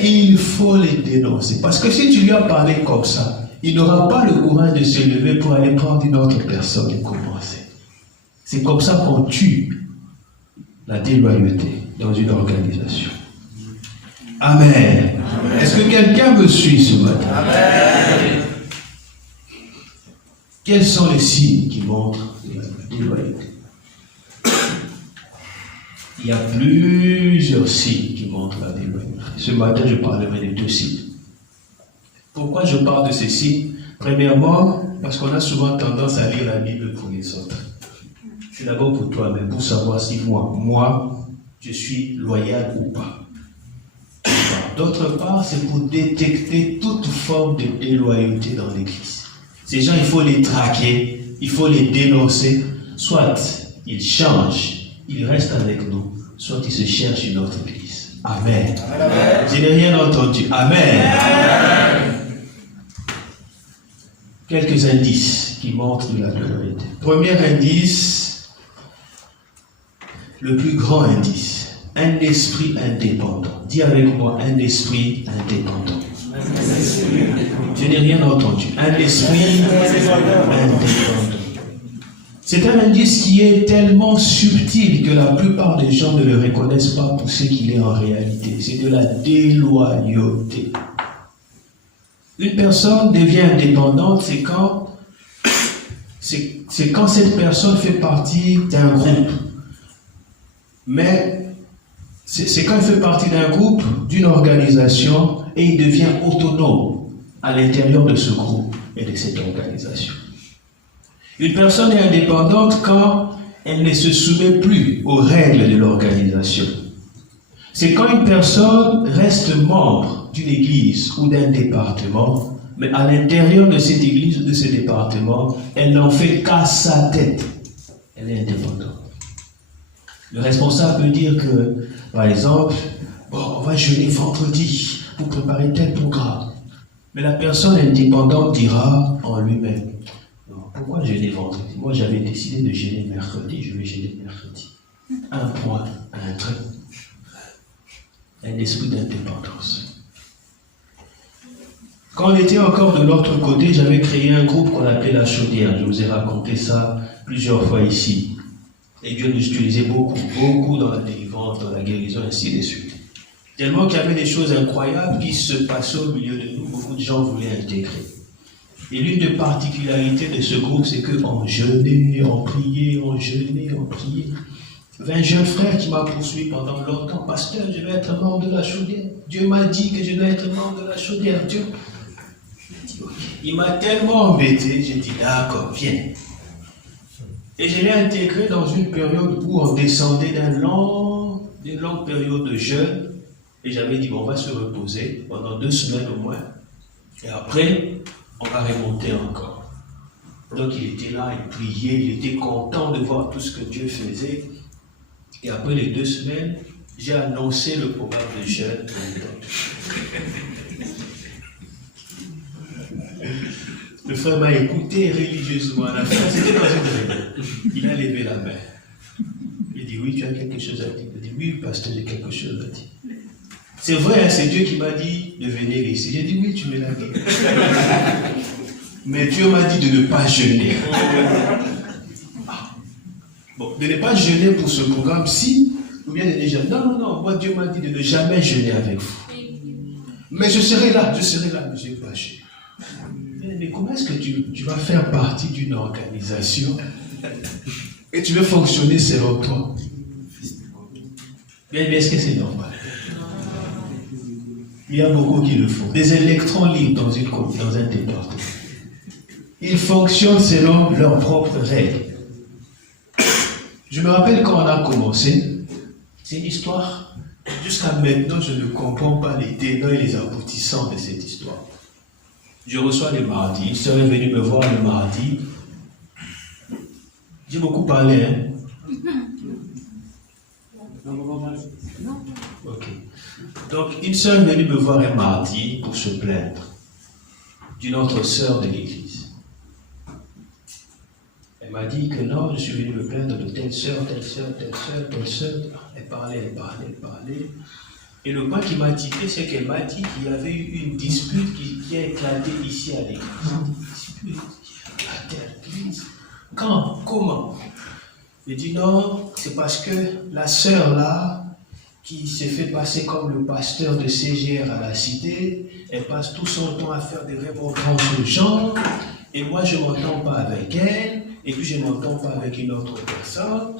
Il faut les dénoncer. Parce que si tu lui as parlé comme ça, il n'aura pas le courage de se lever pour aller prendre une autre personne et commencer. C'est comme ça qu'on tue la déloyauté dans une organisation. Amen. Amen. Est-ce que quelqu'un me suit ce matin? Amen. Quels sont les signes qui montrent la déloyauté? Il y a plusieurs signes qui montrent la déloyauté. Ce matin, je parlerai de 2 signes. Pourquoi je parle de ces signes? Premièrement, parce qu'on a souvent tendance à lire la Bible pour les autres. C'est d'abord pour toi-même, pour savoir si moi, je suis loyal ou pas. D'autre part, c'est pour détecter toute forme de déloyauté dans l'Église. Ces gens, il faut les traquer, il faut les dénoncer. Soit ils changent, ils restent avec nous, soit ils se cherchent une autre Église. Amen. Amen. Je n'ai rien entendu. Amen. Amen. Quelques indices qui montrent de la déloyauté. Premier indice, le plus grand indice, un esprit indépendant. Dis avec moi, un esprit indépendant. Je n'ai rien entendu. Un esprit indépendant. C'est un indice qui est tellement subtil que la plupart des gens ne le reconnaissent pas pour ce qu'il est en réalité. C'est de la déloyauté. Une personne devient indépendante, c'est quand cette personne fait partie d'un groupe. Mais c'est quand il fait partie d'un groupe, d'une organisation, et il devient autonome à l'intérieur de ce groupe et de cette organisation. Une personne est indépendante quand elle ne se soumet plus aux règles de l'organisation. C'est quand une personne reste membre d'une église ou d'un département, mais à l'intérieur de cette église ou de ce département, elle n'en fait qu'à sa tête. Elle est indépendante. Le responsable peut dire que, par exemple, bon, on va jeûner vendredi pour préparer tel programme. Mais la personne indépendante dira en lui-même, non, pourquoi jeûner vendredi? Moi, j'avais décidé de jeûner mercredi, je vais jeûner mercredi. Un point, un trait. Un esprit d'indépendance. Quand on était encore de l'autre côté, j'avais créé un groupe qu'on appelait La Chaudière. Je vous ai raconté ça plusieurs fois ici. Et Dieu nous utilisait beaucoup dans la délivrance, dans la guérison, ainsi de suite. Tellement qu'il y avait des choses incroyables qui se passaient au milieu de nous. Beaucoup de gens voulaient intégrer. Et l'une des particularités de ce groupe, c'est qu'on jeûnait, on priait, on jeûnait, on priait. Il y avait un jeune frère qui m'a poursuivi pendant longtemps. Pasteur, je vais être membre de La Chaudière. Dieu m'a dit que je dois être membre de La Chaudière. Dieu. Il m'a tellement embêté, j'ai dit d'accord, viens. Et je l'ai intégré dans une période où on descendait d'une longue période de jeûne. Et j'avais dit, bon, on va se reposer pendant 2 semaines au moins. Et après, on va remonter encore. Donc il était là, il priait, il était content de voir tout ce que Dieu faisait. Et après les 2 semaines, j'ai annoncé le programme de jeûne. Le frère m'a écouté religieusement à la fin. C'était dans une réunion. Il a levé la main. Il dit, oui, tu as quelque chose à dire. Il dit, oui, pasteur, j'ai quelque chose à dire. C'est vrai, c'est Dieu qui m'a dit de venir ici. J'ai dit, oui, tu me l'as dit. Mais Dieu m'a dit de ne pas jeûner. Bon, de ne pas jeûner pour ce programme-ci, ou bien de ne jamais. Non, moi Dieu m'a dit de ne jamais jeûner avec vous. Mais je serai là, mais je ne vais pas jeûner. Mais comment est-ce que tu vas faire partie d'une organisation et tu veux fonctionner selon toi? Bien, est-ce que c'est normal? Il y a beaucoup qui le font. Des électrons libres dans un département. Ils fonctionnent selon leurs propres règles. Je me rappelle quand on a commencé, c'est une histoire. Jusqu'à maintenant, je ne comprends pas les tenants et les aboutissants de cette histoire. Je reçois le mardi. Une sœur est venue me voir le mardi. J'ai beaucoup parlé, hein? Ok. Donc, une sœur est venue me voir un mardi pour se plaindre d'une autre sœur de l'église. Elle m'a dit que non, je suis venu me plaindre de telle sœur. Elle parlait. Et le point qui m'a tiqué, c'est qu'elle m'a dit qu'il y avait eu une dispute qui a éclaté ici à l'église. Une dispute qui a éclaté à l'église. Quand? Comment? Il dit non, c'est parce que la sœur là, qui s'est fait passer comme le pasteur de CGR à la cité, elle passe tout son temps à faire des remontrances aux gens, et moi je ne m'entends pas avec elle, et puis je ne m'entends pas avec une autre personne.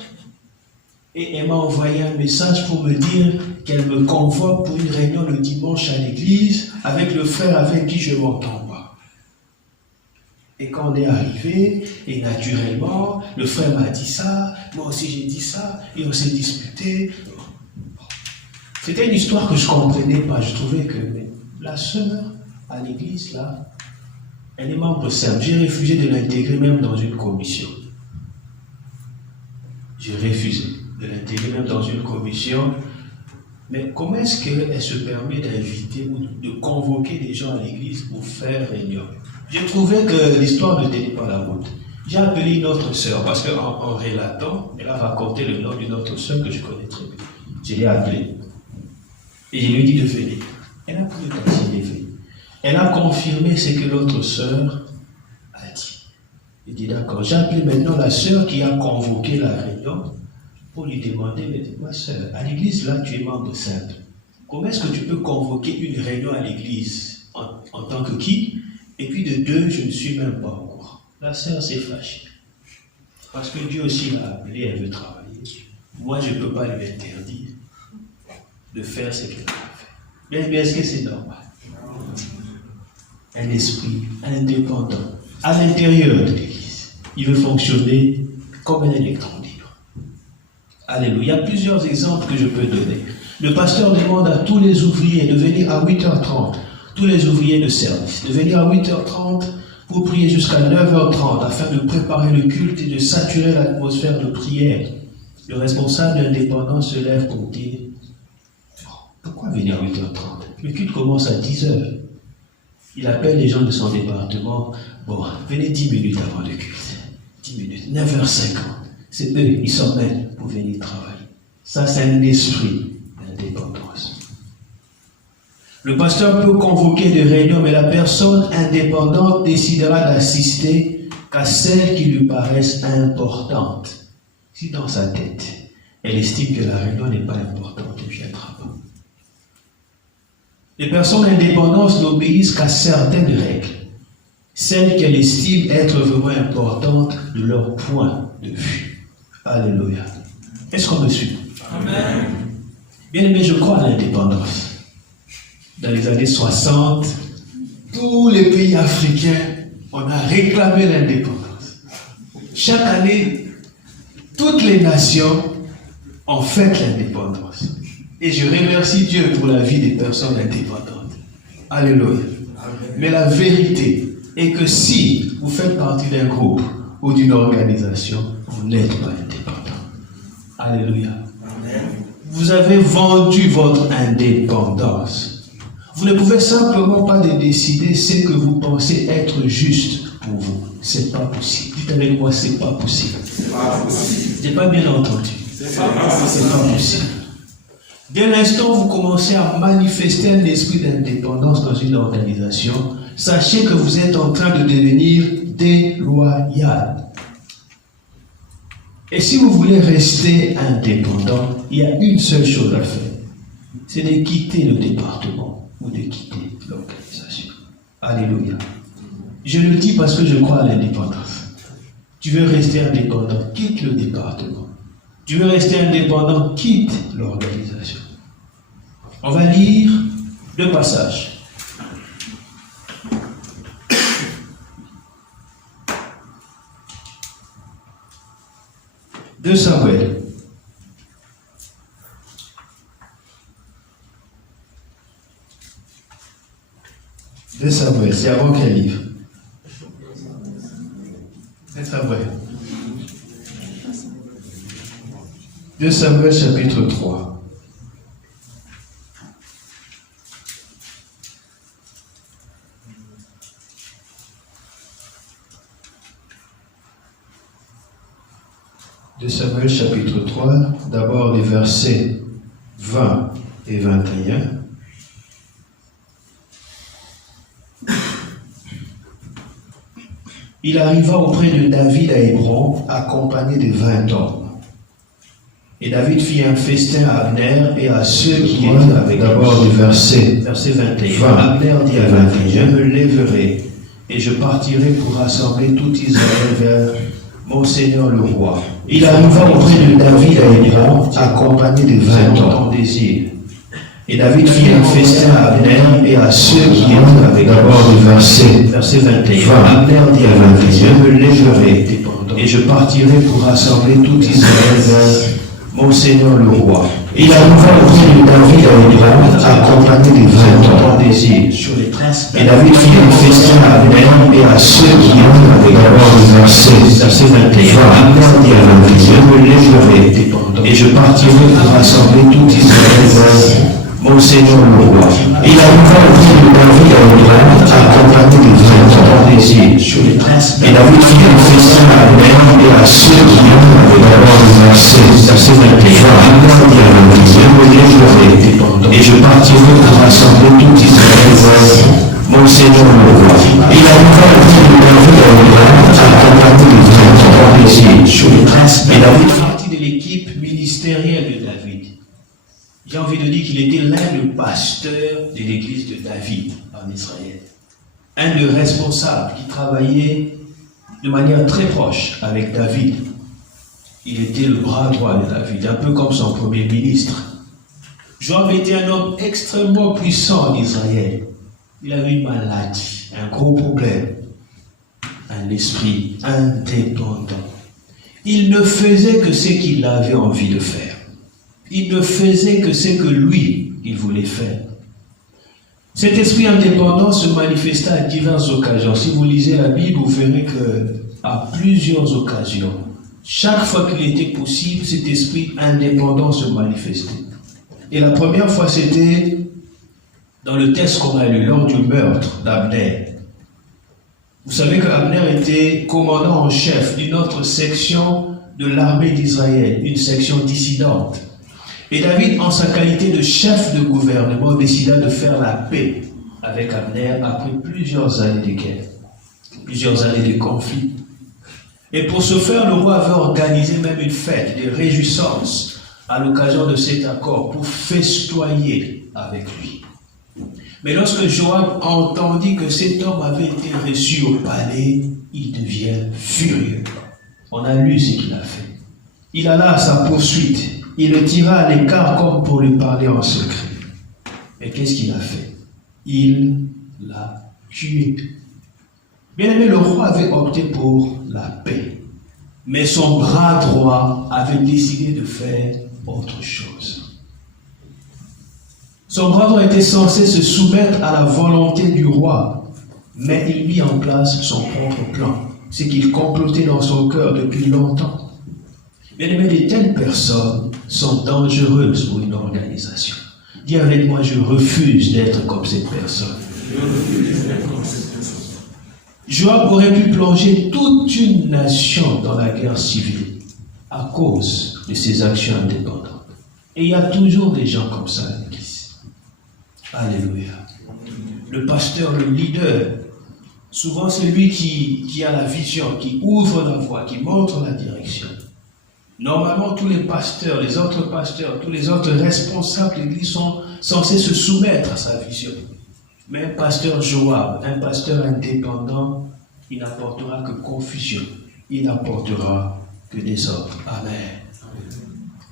Et elle m'a envoyé un message pour me dire qu'elle me convoque pour une réunion le dimanche à l'église avec le frère avec qui je ne m'entends pas. Et quand on est arrivé, et naturellement, le frère m'a dit ça, moi aussi j'ai dit ça, et on s'est disputé. C'était une histoire que je ne comprenais pas. Je trouvais que la sœur à l'église, là, elle est membre simple. J'ai refusé de l'intégrer même dans une commission. J'ai refusé de l'intégrer même dans une commission. Mais comment est-ce qu'elle se permet d'inviter ou de convoquer des gens à l'église pour faire réunion? J'ai trouvé que l'histoire ne tenait pas la route. J'ai appelé une autre sœur parce qu'en relatant, elle a raconté le nom d'une autre sœur que je connais très bien. Je l'ai appelée. Et je lui ai dit de venir. Elle a pris le taxi, elle est venue. Elle a confirmé ce que l'autre sœur a dit. Il dit d'accord. J'ai appelé maintenant la sœur qui a convoqué la réunion pour lui demander, mais ma sœur, à l'église là tu es membre simple. Comment est-ce que tu peux convoquer une réunion à l'église en tant que qui? Et puis de deux, je ne suis même pas au courant. La sœur s'est fâchée. Parce que Dieu aussi l'a appelée, elle veut travailler. Moi je ne peux pas lui interdire de faire ce qu'elle a fait. Mais est-ce que c'est normal? Un esprit indépendant à l'intérieur de l'église. Il veut fonctionner comme un électron libre. Alléluia. Il y a plusieurs exemples que je peux donner. Le pasteur demande à tous les ouvriers de venir à 8h30, tous les ouvriers de service, de venir à 8h30 pour prier jusqu'à 9h30 afin de préparer le culte et de saturer l'atmosphère de prière. le responsable indépendant se lève pour dire pourquoi venir à 8h30? Le culte commence à 10h. Il appelle les gens de son département. Bon, venez 10 minutes avant le culte. 10 minutes, 9h50. C'est eux, ils s'emmènent pour venir travailler. Ça, c'est un esprit d'indépendance. Le pasteur peut convoquer des réunions, mais la personne indépendante décidera d'assister qu'à celles qui lui paraissent importantes. Si dans sa tête, elle estime que la réunion n'est pas importante, elle ne viendra pas. Les personnes indépendantes n'obéissent qu'à certaines règles, celles qu'elles estiment être vraiment importantes de leur point de vue. Alléluia. Est-ce qu'on me suit? Amen. Bien aimé, je crois à l'indépendance. Dans les années 60, tous les pays africains, on a réclamé l'indépendance. Chaque année, toutes les nations ont fait l'indépendance. Et je remercie Dieu pour la vie des personnes indépendantes. Alléluia. Mais la vérité est que si vous faites partie d'un groupe ou d'une organisation, vous n'êtes pas indépendant. Alléluia. Amen. Vous avez vendu votre indépendance. Vous ne pouvez simplement pas décider ce que vous pensez être juste pour vous. C'est pas possible. Dites avec moi, c'est pas possible. C'est pas possible. J'ai pas bien entendu. C'est pas possible. Dès l'instant où vous commencez à manifester un esprit d'indépendance dans une organisation, sachez que vous êtes en train de devenir déloyal. Et si vous voulez rester indépendant, il y a une seule chose à faire. C'est de quitter le département ou de quitter l'organisation. Alléluia. Je le dis parce que je crois à l'indépendance. Tu veux rester indépendant, quitte le département. Tu veux rester indépendant, quitte l'organisation. On va lire 2 passages. De Samuel. 2 Samuel, c'est avant quel livre? 2 Samuel. 2 Samuel chapitre 3. De Samuel chapitre 3, d'abord les versets 20 et 21. Il arriva auprès de David à Hébron, accompagné de 20 hommes. Et David fit un festin à Abner et à ceux qui étaient avec lui. D'abord le verset 21. Abner dit à David, je me lèverai et je partirai pour rassembler tout Israël vers mon Seigneur le roi. Il arriva auprès de David à Hébron, accompagné de 20 hommes. Et David fit un festin à Abner et à ceux qui étaient avec lui. D'abord le verset 21. Abner dit à David, je me lèverai et je partirai pour rassembler tout Israël vers mon Seigneur le roi. Il arriva auprès de David à Hébron, accompagné de 20 hommes. Et David fit un festin à Abner et à ceux qui étaient avec lui. D'abord le verset 21. Abner dit à David, je me lèverai et je partirai pour rassembler tout Israël vers mon Seigneur le roi. Il arriva auprès de David à Hébron, accompagné de 20 hommes. Et David fit un festin à Abner et à ceux qui étaient avec lui. D'abord le verset 21. Abner dit à David, je me lèverai et je partirai pour rassembler tout Israël vers mon Seigneur le roi. Il arriva auprès de David à Hébron, accompagné de 20 hommes. Et David fit partie de l'équipe ministérielle de David. J'ai envie de dire qu'il était l'un des pasteurs de l'église de David en Israël. Un des responsables qui travaillait de manière très proche avec David. Il était le bras droit de David, un peu comme son premier ministre. Joab était un homme extrêmement puissant en Israël. Il avait une maladie, un gros problème, un esprit indépendant. Il ne faisait que ce qu'il avait envie de faire. Il ne faisait que ce que lui, il voulait faire. Cet esprit indépendant se manifesta à diverses occasions. Si vous lisez la Bible, vous verrez qu'à plusieurs occasions, chaque fois qu'il était possible, cet esprit indépendant se manifestait. Et la première fois, c'était dans le texte qu'on a lu, lors du meurtre d'Abner. Vous savez qu'Abner était commandant en chef d'une autre section de l'armée d'Israël, une section dissidente. Et David, en sa qualité de chef de gouvernement, décida de faire la paix avec Abner après plusieurs années de guerre, plusieurs années de conflits. Et pour ce faire, le roi avait organisé même une fête de réjouissance à l'occasion de cet accord pour festoyer avec lui. Mais lorsque Joab entendit que cet homme avait été reçu au palais, il devient furieux. On a lu ce qu'il a fait. Il alla à sa poursuite. Il le tira à l'écart comme pour lui parler en secret. Et qu'est-ce qu'il a fait? Il l'a tué. Bien aimé, le roi avait opté pour la paix. Mais son bras droit avait décidé de faire autre chose. Son bras droit était censé se soumettre à la volonté du roi, mais il mit en place son propre plan, ce qu'il complotait dans son cœur depuis longtemps. Bien aimé, de telles personnes sont dangereuses pour une organisation. Dis avec moi, je refuse d'être comme cette personne. Joab aurait pu plonger toute une nation dans la guerre civile à cause de ses actions indépendantes. Et il y a toujours des gens comme ça à l'église. Alléluia. Le pasteur, le leader, souvent c'est lui qui a la vision, qui ouvre la voie, qui montre la direction. Normalement, tous les pasteurs, les autres pasteurs, tous les autres responsables de l'église sont censés se soumettre à sa vision. Mais un pasteur Joab, un pasteur indépendant, il n'apportera que confusion. Il n'apportera que désordre. Amen.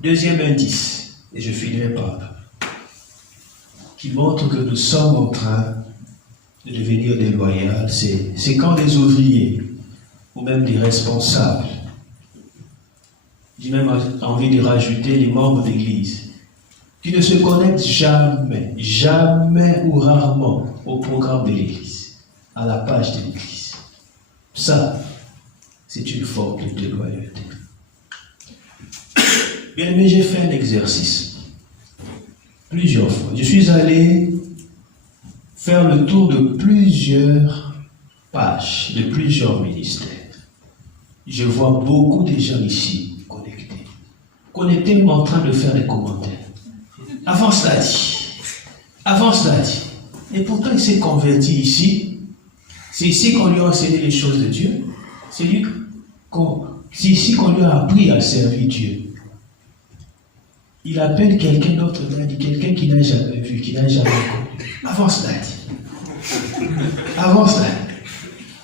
Deuxième indice, et je finirai par là, qui montre que nous sommes en train de devenir déloyaux, c'est quand les ouvriers, ou même des responsables, j'ai même envie de rajouter les membres d'église, qui ne se connectent jamais, jamais ou rarement au programme de l'église, à la page de l'église. Ça, c'est une forme de déloyauté. Bien, mais j'ai fait un exercice. Plusieurs fois. Je suis allé faire le tour de plusieurs pages, de plusieurs ministères. Je vois beaucoup de gens ici connectés en train de faire des commentaires. Avant cela dit. Et pourtant il s'est converti ici. C'est ici qu'on lui a enseigné les choses de Dieu. C'est ici qu'on lui a appris à servir Dieu. Il appelle quelqu'un d'autre, quelqu'un qu'il n'a jamais vu, qu'il n'a jamais connu. Avant cela dit.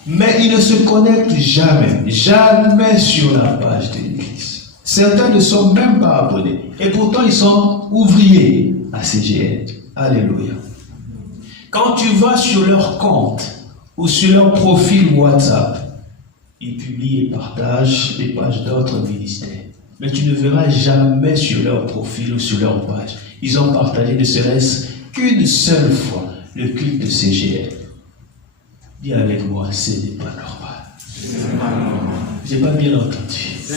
Mais il ne se connecte jamais sur la page de l'église. Certains ne sont même pas abonnés. Et pourtant, ils sont ouvriers à CGN. Alléluia. Quand tu vas sur leur compte ou sur leur profil WhatsApp, ils publient et partagent des pages d'autres ministères. Mais tu ne verras jamais sur leur profil ou sur leur page. Ils ont partagé ne serait-ce qu'une seule fois le culte de CGN. Dis avec moi, ce n'est pas normal. Je n'ai pas bien entendu. Ce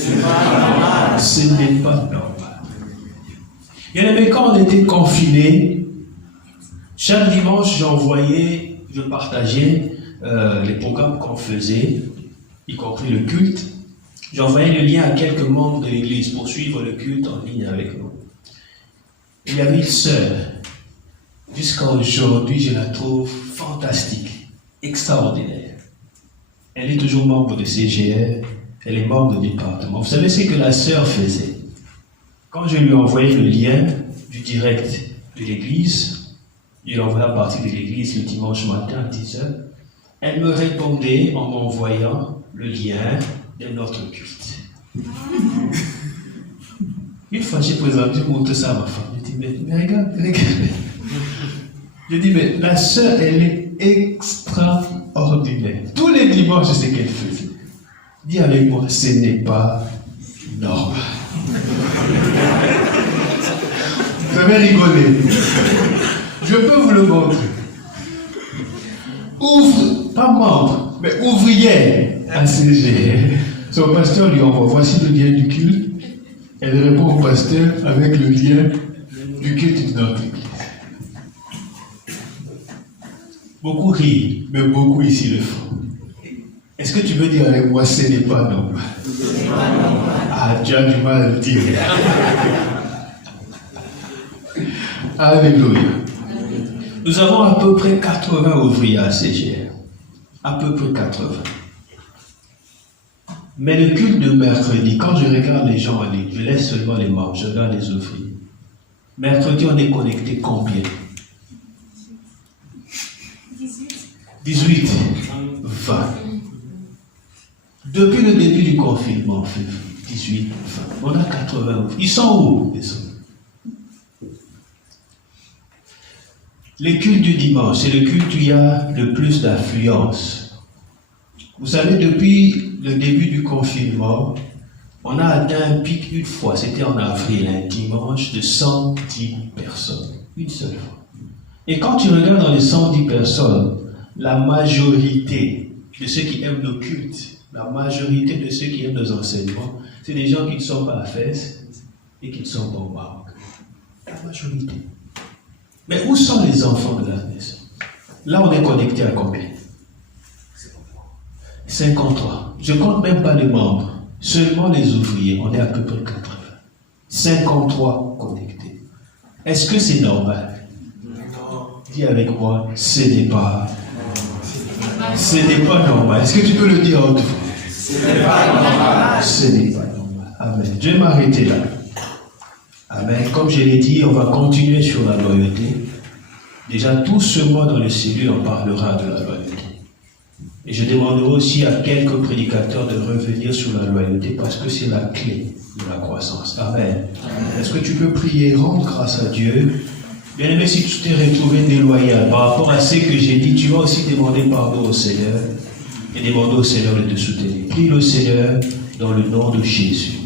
n'est pas normal. Et quand on était confinés, chaque dimanche, je partageais les programmes qu'on faisait, y compris le culte. J'envoyais le lien à quelques membres de l'église pour suivre le culte en ligne avec nous. Il y avait une sœur. Jusqu'à aujourd'hui, je la trouve fantastique, extraordinaire. Elle est toujours membre de CGR, elle est membre du département. Vous savez ce que la sœur faisait? Quand je lui envoyais le lien du direct de l'église, je l'envoyais à partir de l'église le dimanche matin à 10h, elle me répondait en m'envoyant le lien de notre culte. Une fois, j'ai présenté tout ça à ma femme. Je dis, mais regarde. Je dis, mais la sœur, elle est extraordinaire. Tous les dimanches, je sais qu'elle faisait. Dis avec moi, ce n'est pas normal. Vous avez rigolé. Je peux vous le montrer. Pas membre, mais ouvrière à CG. Son pasteur lui envoie, voici le lien du culte. Elle répond au pasteur avec le lien du culte de notre église. Beaucoup rient, mais beaucoup ici le font. Est-ce que tu veux dire avec moi, ce n'est pas normal? Ah, tu as du mal à le dire. Alléluia. Nous avons à peu près 80 ouvriers à CGR. À peu près 80. Mais le culte de mercredi, quand je regarde les gens en ligne, je laisse seulement les membres, je regarde les ouvriers. Mercredi, on est connecté combien? 18, 20. Depuis le début du confinement, 18, 20. On a 80. Ils sont où, les autres? Les cultes du dimanche, c'est le culte où il y a le plus d'affluence. Vous savez, depuis le début du confinement, on a atteint un pic une fois, c'était en avril, un dimanche, de 110 personnes. Une seule fois. Et quand tu regardes dans les 110 personnes, la majorité de ceux qui aiment nos cultes, la majorité de ceux qui aiment nos enseignements, c'est des gens qui ne sont pas à Fès et qui ne sont pas au Maroc. La majorité. Mais où sont les enfants de la maison? Là, on est connecté à combien? 53. Je ne compte même pas les membres. Seulement les ouvriers. On est à peu près 80. 53 connectés. Est-ce que c'est normal? Non. Dis avec moi, ce n'est pas normal. Est-ce que tu peux le dire en tout? Ce n'est pas normal. Ce n'est pas normal. Amen. Je vais m'arrêter là. Amen. Comme je l'ai dit, on va continuer sur la loyauté. Déjà, tout ce mois dans les cellules, on parlera de la loyauté. Et je demanderai aussi à quelques prédicateurs de revenir sur la loyauté parce que c'est la clé de la croissance. Amen. Est-ce que tu peux prier, rendre grâce à Dieu? Bien aimé, si tu t'es retrouvé déloyal par rapport à ce que j'ai dit, tu vas aussi demander pardon au Seigneur et demander au Seigneur de te soutenir. Prie le Seigneur dans le nom de Jésus.